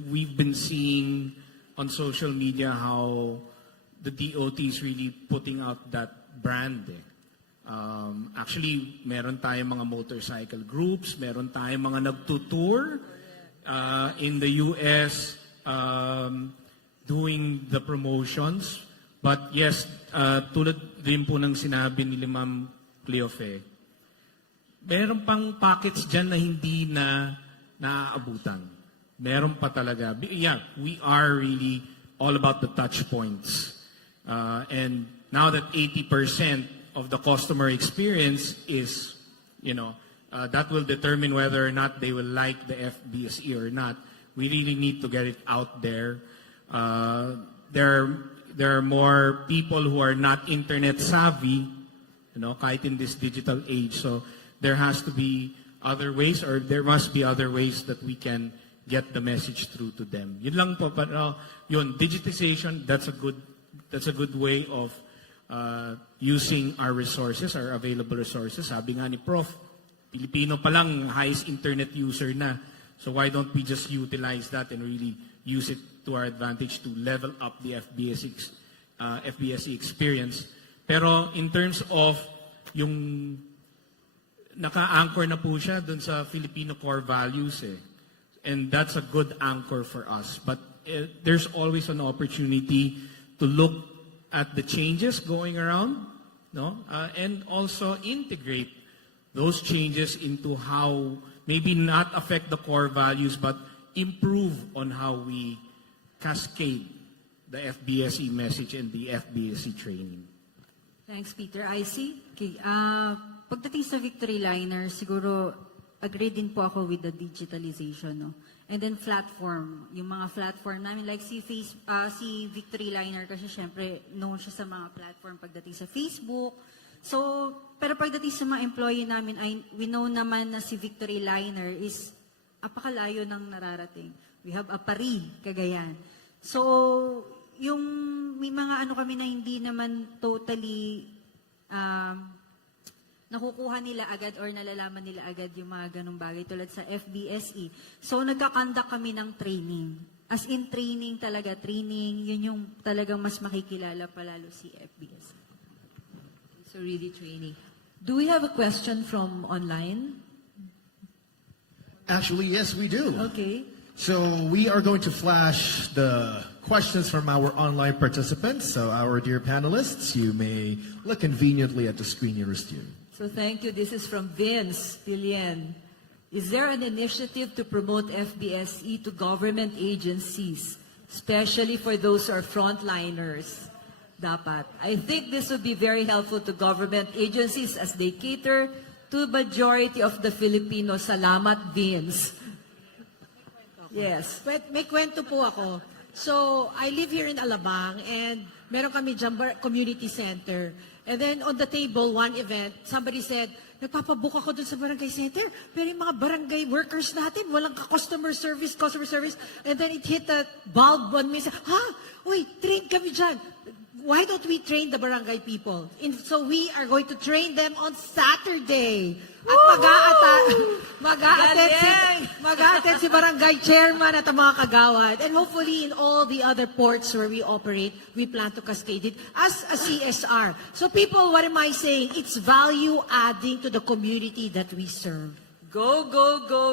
we've been seeing on social media how the DOT is really putting out that brand. Actually, meron tayong mga motorcycle groups, meron tayong mga nagtutour in the US doing the promotions. But yes, tulad rin po ng sinabi ni Ma'am Cleofe, meron pang pockets dyan na hindi na naaabutan. Meron pa talaga. Yeah, we are really all about the touch points. And now that 80% of the customer experience is, that will determine whether or not they will like the FBSE or not. We really need to get it out there. There are more people who are not internet savvy, kahit in this digital age. So there has to be other ways, or there must be other ways that we can get the message through to them. Yun lang po, pero yun, digitization, that's a good way of using our resources, our available resources. Sabi nga ni Prof, Pilipino pa lang, highest internet user na. So why don't we just utilize that and really use it to our advantage to level up the FBSE experience. Pero in terms of yung naka-anchor na po siya dun sa Filipino core values and that's a good anchor for us. But there's always an opportunity to look at the changes going around, and also integrate those changes into how maybe not affect the core values, but improve on how we cascade the FBSE message and the FBSE training. Thanks, Peter. IC? Okay, pagdating sa Victory Liner, siguro agree din po ako with the digitalization, no? And then platform, yung mga platform namin, like si Victory Liner, kasi syempre known siya sa mga platform pagdating sa Facebook. So, pero pagdating sa mga employee namin, we know naman na si Victory Liner is apakalayo ng nararating. We have a Paris, Cagayan. So, yung may mga kami na hindi naman totally nakukuha nila agad or nalalaman nila agad yung mga ganong bagay tulad sa FBSE. So, nagkakandak kami ng training. As in training talaga, yun yung talagang mas makikilala palalo si FBSE. So, really training. Do we have a question from online? Actually, yes, we do. Okay. So we are going to flash the questions from our online participants. So our dear panelists, you may look conveniently at the screen nearest you. So thank you. This is from Vince Pilien. Is there an initiative to promote FBSE to government agencies, especially for those who are frontliners? Dapat. I think this would be very helpful to government agencies as they cater to the majority of the Filipinos. Salamat, Vince. Yes. May kwento po ako. So, I live here in Alabang and meron kami dyan community center. And then on the table, one event, somebody said, nagpapabook ako dun sa barangay center, pero yung mga barangay workers natin, walang customer service. And then it hit a bulb on me. Ha? Uy, train kami dyan. Why don't we train the barangay people? So we are going to train them on Saturday. At mag-a-attend si barangay chairman at ang mga kagawad. And hopefully in all the other ports where we operate, we plan to cascade it as a CSR. So people, what am I saying? It's value adding to the community that we serve. Go,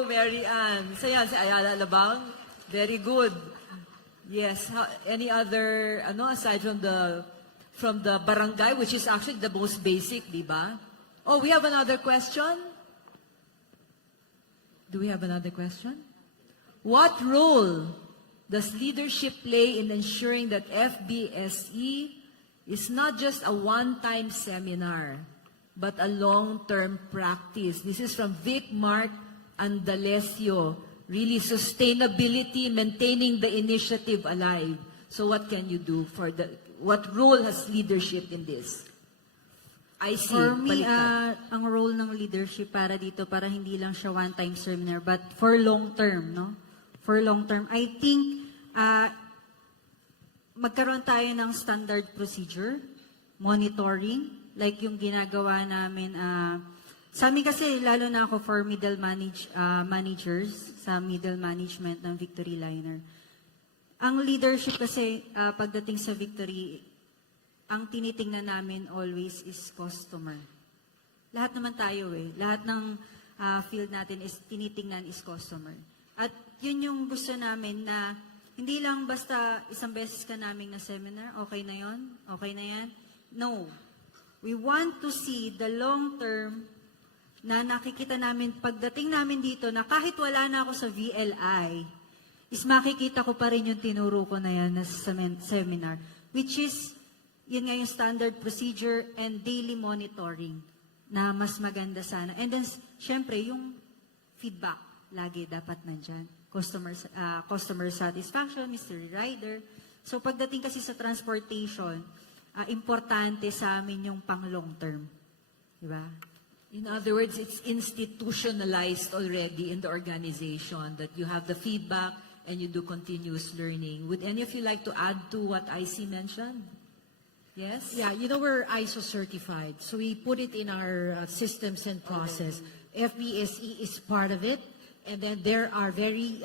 Mary Ann. So yan, si Ayala Alabang, very good. Yes. Any other, aside from the barangay, which is actually the most basic, di ba? Oh, we have another question? Do we have another question? What role does leadership play in ensuring that FBSE is not just a one-time seminar, but a long-term practice? This is from Vic Mark Andalesio. Really, sustainability, maintaining the initiative alive. So what can you do what role has leadership in this? I see. For me, baliktad. ang role ng leadership para dito, para hindi lang siya one-time seminar, but for long term, no? For long term, I think magkaroon tayo ng standard procedure, monitoring, like yung ginagawa namin. Sa amin kasi, lalo na ako for managers, sa middle management ng Victory Liner. Ang leadership kasi, pagdating sa Victory, ang tinitingnan namin always is customer. Lahat naman tayo lahat ng field natin is tinitingnan is customer. At yun yung gusto namin na hindi lang basta isang beses ka namin na seminar, okay na yon, okay na yan. No. We want to see the long term na nakikita namin pagdating namin dito na kahit wala na ako sa VLI, is makikita ko pa rin yung tinuro ko na yan na seminar, which is, yun nga yung standard procedure and daily monitoring na mas maganda sana. And then, syempre, yung feedback, lagi dapat nandyan. Customer satisfaction, mystery rider. So, pagdating kasi sa transportation, importante sa amin yung pang long term. Diba? In other words, it's institutionalized already in the organization that you have the feedback and you do continuous learning. Would any of you like to add to what IC mentioned? Yes? Yeah, we're ISO certified, so we put it in our systems and process. FBSE is part of it, and then there are very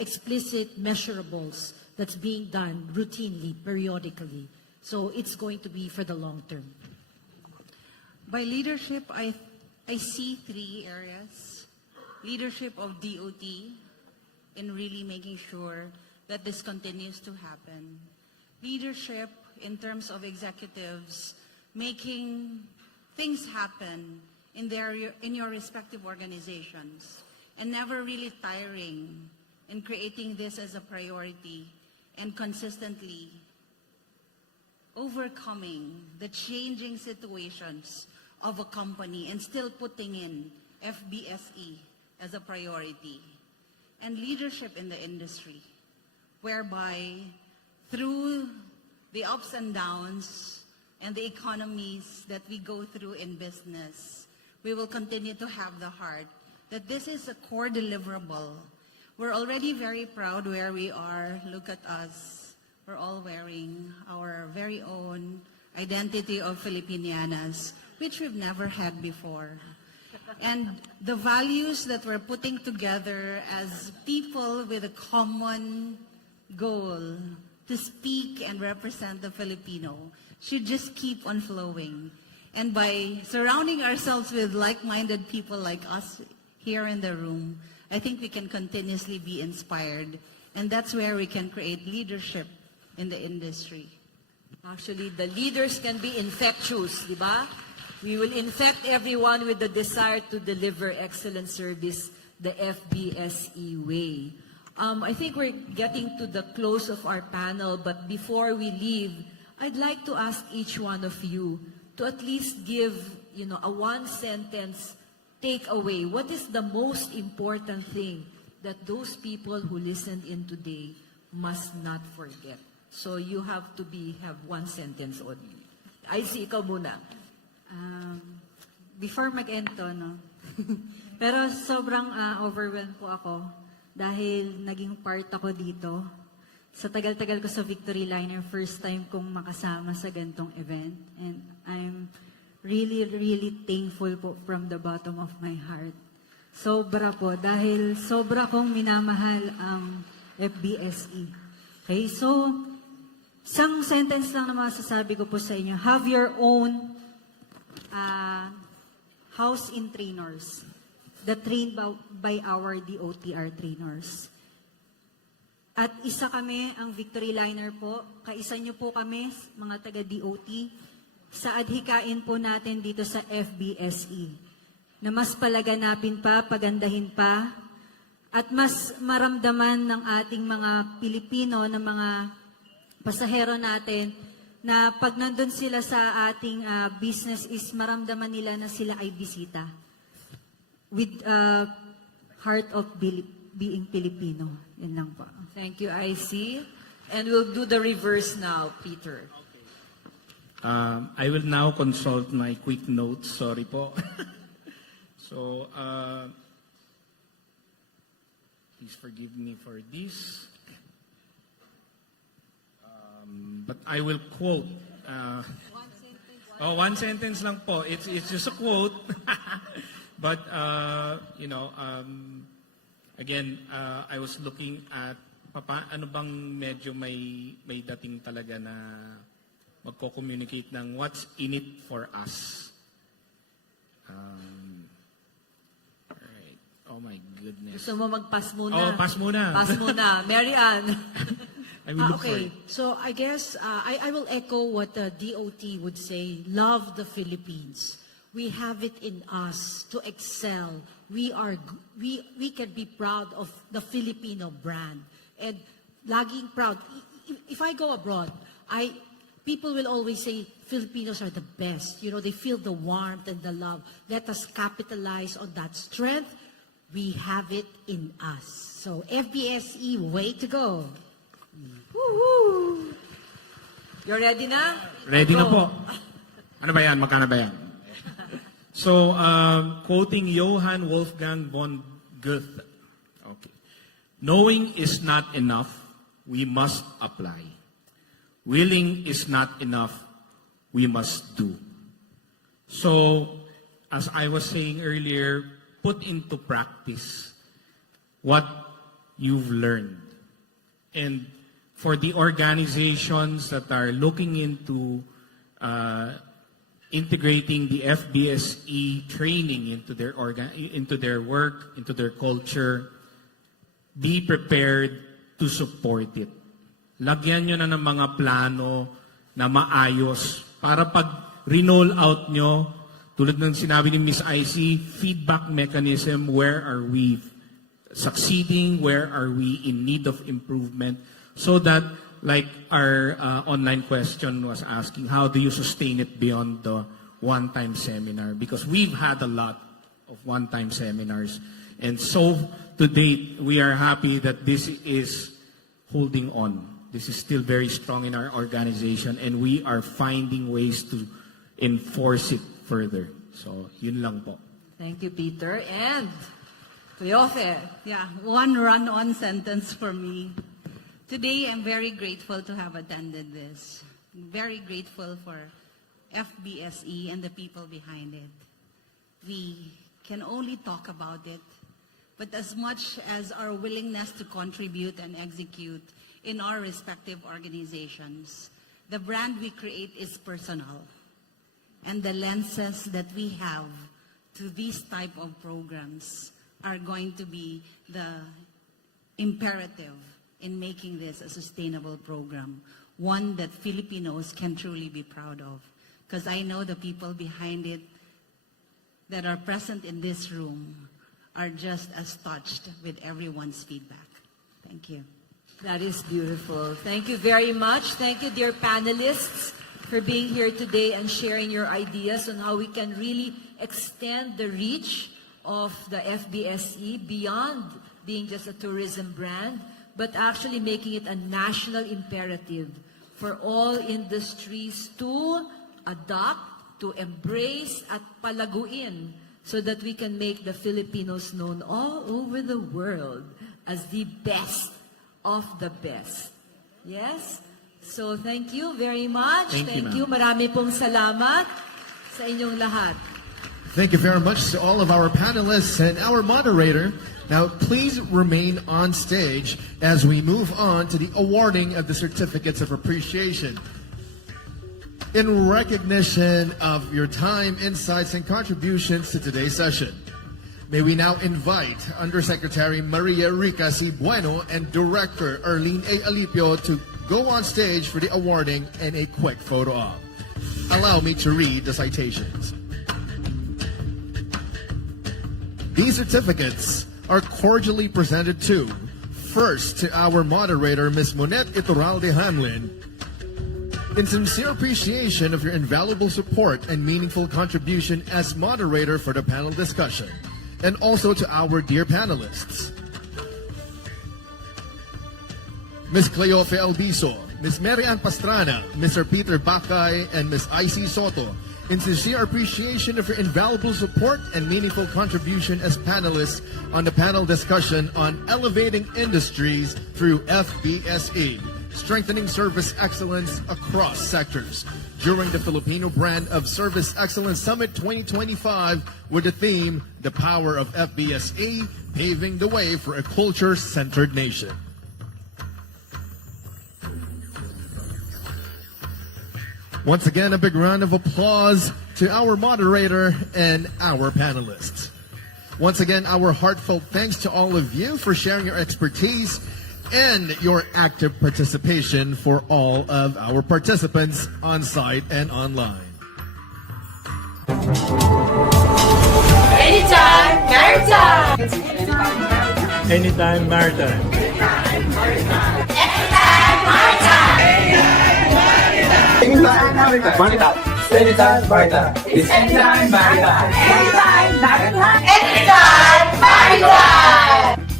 explicit measurables that's being done routinely, periodically. So it's going to be for the long term. By leadership, I see three areas. Leadership of DOT in really making sure that this continues to happen. Leadership in terms of executives making things happen in your respective organizations and never really tiring in creating this as a priority and consistently overcoming the changing situations of a company and still putting in FBSE as a priority. And leadership in the industry, whereby through the ups and downs and the economies that we go through in business, we will continue to have the heart that this is a core deliverable. We're already very proud where we are. Look at us. We're all wearing our very own identity of Filipinianas, which we've never had before. And the values that we're putting together as people with a common goal to speak and represent the Filipino should just keep on flowing. And by surrounding ourselves with like-minded people like us here in the room, I think we can continuously be inspired, and that's where we can create leadership in the industry. Actually, the leaders can be infectious, di ba? We will infect everyone with the desire to deliver excellent service the FBSE way. I think we're getting to the close of our panel, but before we leave, I'd like to ask each one of you to at least give, a one-sentence takeaway. What is the most important thing that those people who listened in today must not forget? So you have to have one sentence only. IC, ikaw muna. Before mag-end to, no? Pero sobrang overwhelmed po ako dahil naging part ako dito. Sa tagal-tagal ko sa Victory Liner, first time kong makasama sa gantong event. And I'm really, really thankful po from the bottom of my heart. Sobra po, dahil sobra kong minamahal ang FBSE. Okay, so, isang sentence lang na masasabi ko po sa inyo. Have your own house in trainers. The trained by our DOTR trainers. At isa kami, ang Victory Liner po, kaisa nyo po kami, mga taga-DOT, sa adhikain po natin dito sa FBSE, na mas palaganapin pa, pagandahin pa, at mas maramdaman ng ating mga Pilipino, ng mga pasahero natin, na pag nandun sila sa ating business is maramdaman nila na sila ay bisita. With heart of being Filipino. Yan lang po. Thank you, IC. And we'll do the reverse now, Peter. I will now consult my quick notes. Sorry po. So, please forgive me for this. But I will quote. One sentence lang po. It's just a quote. But, again, I was looking at ano bang medyo may dating talaga na magko-communicate ng what's in it for us. Alright. Oh my goodness. Gusto mo mag-pass muna? Oh, pass muna. Pass muna. Mary Ann. I will look for Okay, it. so I guess I will echo what the DOT would say, love the Philippines. We have it in us to excel. We can be proud of the Filipino brand. And laging proud. If I go abroad, people will always say Filipinos are the best. They feel the warmth and the love. Let us capitalize on that strength. We have it in us. So FBSE, way to go. Woo-hoo! You ready na? Ready na Go. po. Ano ba yan? Magkano ba yan? So, quoting Johann Wolfgang von Goethe. Okay. Knowing is not enough, we must apply. Willing is not enough, we must do. So, as I was saying earlier, put into practice what you've learned. And for the organizations that are looking into integrating the FBSE training into their work, into their culture, be prepared to support it. Lagyan nyo na ng mga plano na maayos para pag re-roll out nyo, tulad ng sinabi ni Ms. IC, feedback mechanism, where are we succeeding, where are we in need of improvement, so that, like our online question was asking, how do you sustain it beyond the one-time seminar? Because we've had a lot of one-time seminars. And so, to date, we are happy that this is holding on. This is still very strong in our organization, and we are finding ways to enforce it further. So, yun lang po. Thank you, Peter. And, Cleofe. Yeah, one run-on sentence for me. Today, I'm very grateful to have attended this. Very grateful for FBSE and the people behind it. We can only talk about it, but as much as our willingness to contribute and execute in our respective organizations, the brand we create is personal. And the lenses that we have to these type of programs are going to be the imperative in making this a sustainable program, one that Filipinos can truly be proud of. Because I know the people behind it that are present in this room are just as touched with everyone's feedback. Thank you. That is beautiful. Thank you very much. Thank you, dear panelists, for being here today and sharing your ideas on how we can really extend the reach of the FBSE beyond being just a tourism brand, but actually making it a national imperative for all industries to adopt, to embrace, at palaguin so that we can make the Filipinos known all over the world as the best of the best. Yes? So thank you very much. Thank you, ma'am. Marami pong salamat sa inyong lahat. Thank you very much to all of our panelists and our moderator. Now, please remain on stage as we move on to the awarding of the certificates of appreciation. In recognition of your time, insights, and contributions to today's session, may we now invite Undersecretary Maria Rica C. Bueno and Director Arlene A. Alipio to go on stage for the awarding and a quick photo op. Allow me to read the citations. These certificates are cordially presented to, first, to our moderator, Ms. Monette Iturralde Hamlin, in sincere appreciation of your invaluable support and meaningful contribution as moderator for the panel discussion, and also to our dear panelists, Ms. Cleofe Albiso, Ms. Mary Ann Pastrana, Mr. Peter Bakay, and Ms. I.C. Soto, in sincere appreciation of your invaluable support and meaningful contribution as panelists on the panel discussion on elevating industries through FBSE, strengthening service excellence across sectors, during the Filipino Brand of Service Excellence Summit 2025 with the theme, The Power of FBSE, Paving the Way for a Culture-Centered Nation. Once again, a big round of applause to our moderator and our panelists. Once again, our heartfelt thanks to all of you for sharing your expertise and your active participation for all of our participants on site and online. Anytime, maritime. Anytime Maritime. Anytime, maritime. Anytime, maritime. It's anytime, maritime. Anytime, maritime. Anytime, maritime.